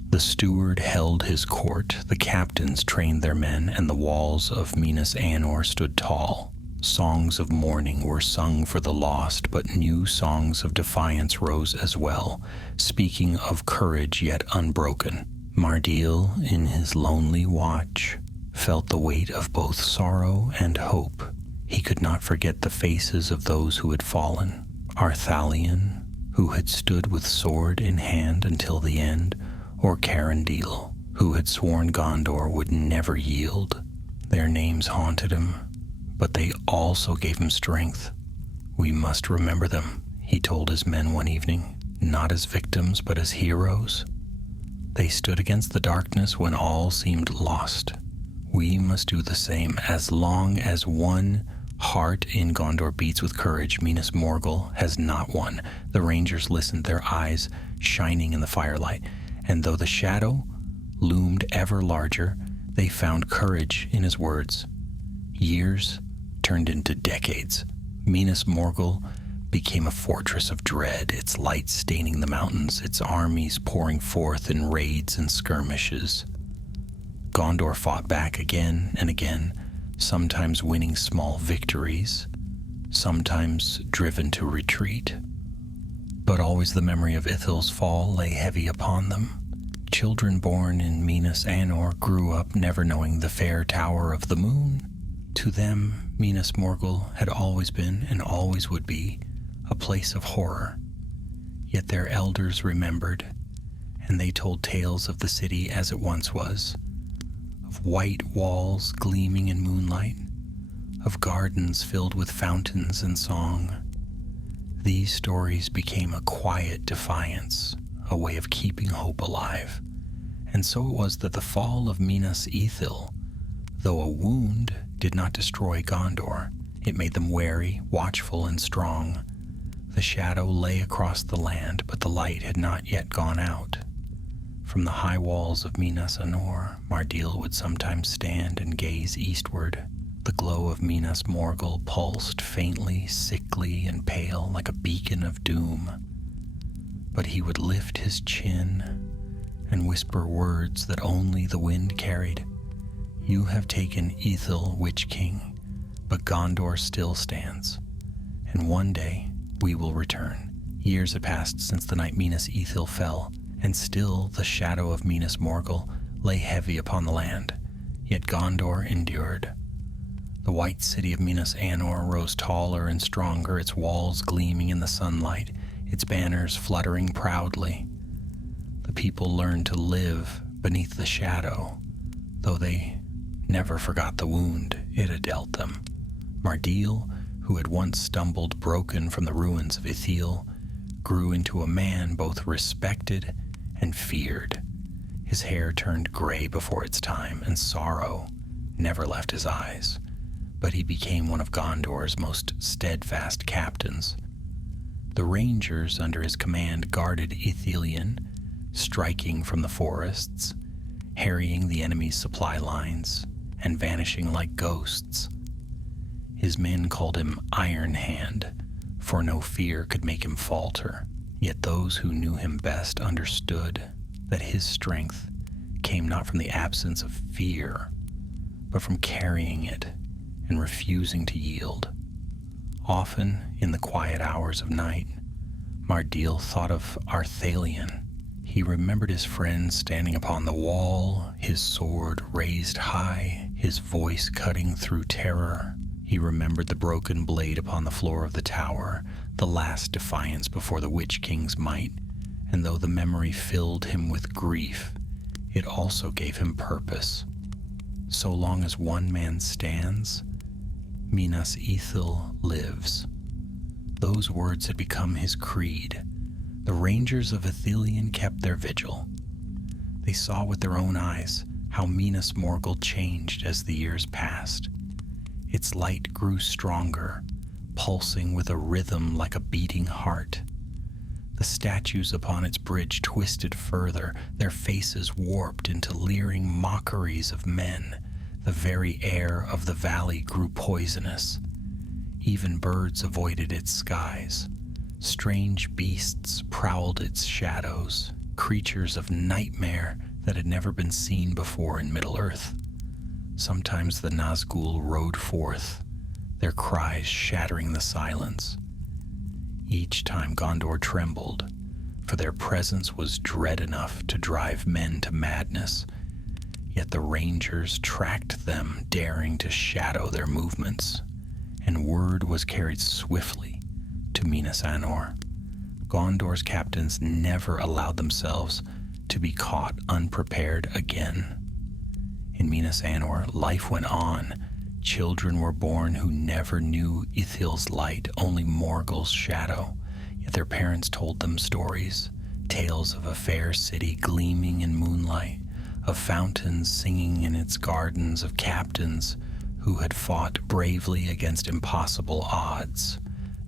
The steward held his court, the captains trained their men, and the walls of Minas Anor stood tall. Songs of mourning were sung for the lost, but new songs of defiance rose as well, speaking of courage yet unbroken. Mardil, in his lonely watch, felt the weight of both sorrow and hope. He could not forget the faces of those who had fallen. Arthalion, who had stood with sword in hand until the end, or Carindil, who had sworn Gondor would never yield. Their names haunted him, but they also gave him strength. We must remember them, he told his men one evening, not as victims, but as heroes. They stood against the darkness when all seemed lost. We must do the same. As long as one heart in Gondor beats with courage, Minas Morgul has not won. The rangers listened, their eyes shining in the firelight, and though the shadow loomed ever larger, they found courage in his words. Years turned into decades. Minas Morgul became a fortress of dread, its light staining the mountains, its armies pouring forth in raids and skirmishes. Gondor fought back again and again, sometimes winning small victories, sometimes driven to retreat. But always the memory of Ithil's fall lay heavy upon them. Children born in Minas Anor grew up never knowing the fair Tower of the Moon. To them, Minas Morgul had always been and always would be a place of horror. Yet their elders remembered, and they told tales of the city as it once was, of white walls gleaming in moonlight, of gardens filled with fountains and song. These stories became a quiet defiance, a way of keeping hope alive. And so it was that the fall of Minas Ithil, though a wound, did not destroy Gondor. It made them wary, watchful, and strong. The shadow lay across the land, but the light had not yet gone out. From the high walls of Minas Anor, Mardil would sometimes stand and gaze eastward. The glow of Minas Morgul pulsed faintly, sickly, and pale like a beacon of doom. But he would lift his chin and whisper words that only the wind carried. You have taken Ithil, Witch King, but Gondor still stands, and one day we will return. Years had passed since the night Minas Ithil fell, and still the shadow of Minas Morgul lay heavy upon the land, yet Gondor endured. The white city of Minas Anor rose taller and stronger, its walls gleaming in the sunlight, its banners fluttering proudly. The people learned to live beneath the shadow, though they never forgot the wound it had dealt them. Mardil, who had once stumbled broken from the ruins of Ithil, grew into a man both respected and feared. His hair turned gray before its time, and sorrow never left his eyes, but he became one of Gondor's most steadfast captains. The rangers under his command guarded Ithilien, striking from the forests, harrying the enemy's supply lines, and vanishing like ghosts. His men called him Iron Hand, for no fear could make him falter. Yet those who knew him best understood that his strength came not from the absence of fear, but from carrying it and refusing to yield. Often, in the quiet hours of night, Mardiel thought of Arthalion. He remembered his friend standing upon the wall, his sword raised high, his voice cutting through terror. He remembered the broken blade upon the floor of the tower, the last defiance before the Witch King's might, and though the memory filled him with grief, it also gave him purpose. So long as one man stands, Minas Ithil lives. Those words had become his creed. The rangers of Ithilien kept their vigil. They saw with their own eyes how Minas Morgul changed as the years passed. Its light grew stronger, pulsing with a rhythm like a beating heart. The statues upon its bridge twisted further, their faces warped into leering mockeries of men. The very air of the valley grew poisonous. Even birds avoided its skies. Strange beasts prowled its shadows, creatures of nightmare that had never been seen before in Middle-earth. Sometimes the Nazgul rode forth, their cries shattering the silence. Each time Gondor trembled, for their presence was dread enough to drive men to madness. Yet the rangers tracked them, daring to shadow their movements, and word was carried swiftly to Minas Anor. Gondor's captains never allowed themselves to be caught unprepared again. In Minas Anor, life went on. Children were born who never knew Ithil's light, only Morgul's shadow. Yet their parents told them stories, tales of a fair city gleaming in moonlight, of fountains singing in its gardens, of captains who had fought bravely against impossible odds.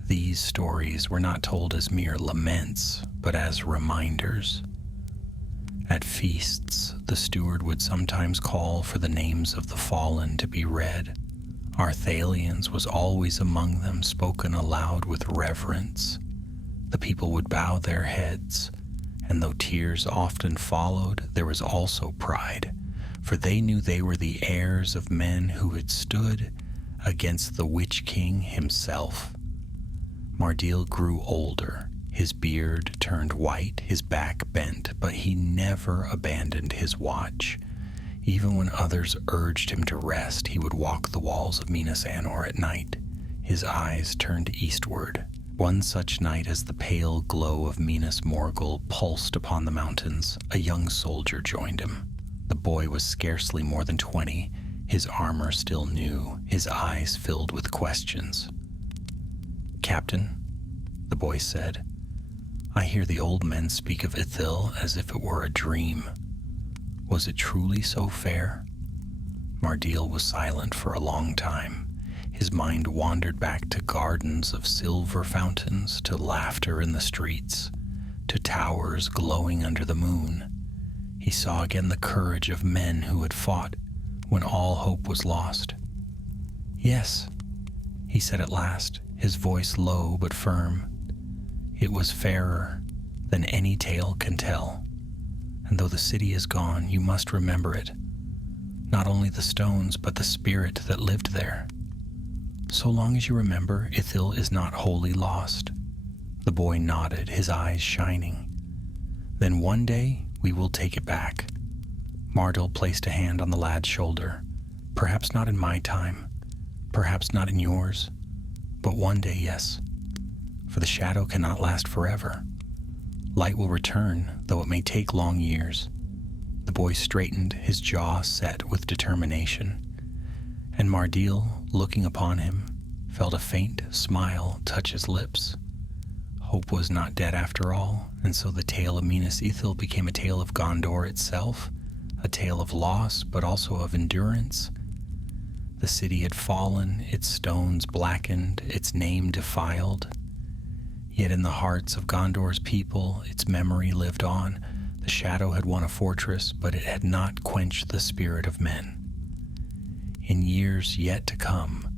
These stories were not told as mere laments, but as reminders. At feasts, the steward would sometimes call for the names of the fallen to be read. Arthalion's was always among them, spoken aloud with reverence. The people would bow their heads, and though tears often followed, there was also pride, for they knew they were the heirs of men who had stood against the Witch King himself. Mardiel grew older. His beard turned white, his back bent, but he never abandoned his watch. Even when others urged him to rest, he would walk the walls of Minas Anor at night, his eyes turned eastward. One such night as the pale glow of Minas Morgul pulsed upon the mountains, a young soldier joined him. The boy was scarcely more than 20, his armor still new, his eyes filled with questions. "Captain," the boy said, "I hear the old men speak of Ithil as if it were a dream. Was it truly so fair?" Mardiel was silent for a long time. His mind wandered back to gardens of silver fountains, to laughter in the streets, to towers glowing under the moon. He saw again the courage of men who had fought when all hope was lost. "Yes," he said at last, his voice low but firm. "It was fairer than any tale can tell. And though the city is gone, you must remember it. Not only the stones, but the spirit that lived there. So long as you remember, Ithil is not wholly lost." The boy nodded, his eyes shining. "Then one day we will take it back." Mardiel placed a hand on the lad's shoulder. "Perhaps not in my time, perhaps not in yours, but one day, yes. For the shadow cannot last forever. Light will return, though it may take long years." The boy straightened, his jaw set with determination. And Mardiel, looking upon him, felt a faint smile touch his lips. Hope was not dead after all, and so the tale of Minas Ithil became a tale of Gondor itself, a tale of loss, but also of endurance. The city had fallen, its stones blackened, its name defiled. Yet in the hearts of Gondor's people, its memory lived on. The shadow had won a fortress, but it had not quenched the spirit of men. In years yet to come,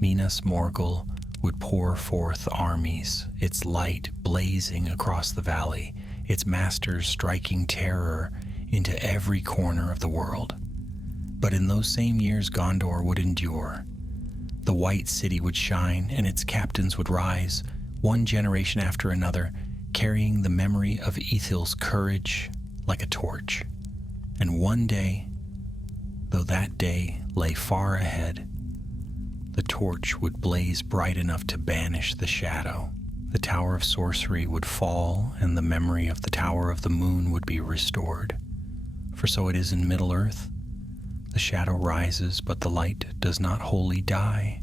Minas Morgul would pour forth armies, its light blazing across the valley, its masters striking terror into every corner of the world. But in those same years, Gondor would endure. The White City would shine, and its captains would rise, one generation after another, carrying the memory of Ithil's courage like a torch. And one day, though that day lay far ahead, the torch would blaze bright enough to banish the shadow. The Tower of Sorcery would fall, and the memory of the Tower of the Moon would be restored. For so it is in Middle-earth. The shadow rises, but the light does not wholly die.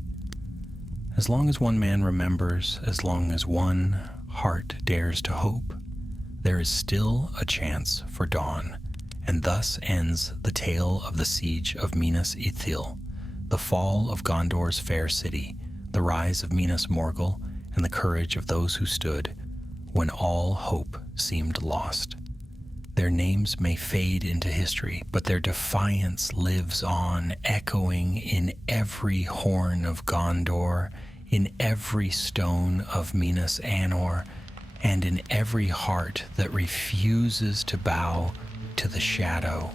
As long as one man remembers, as long as one heart dares to hope, there is still a chance for dawn. And thus ends the tale of the siege of Minas Ithil, the fall of Gondor's fair city, the rise of Minas Morgul, and the courage of those who stood when all hope seemed lost. Their names may fade into history, but their defiance lives on, echoing in every horn of Gondor, in every stone of Minas Anor, and in every heart that refuses to bow to the shadow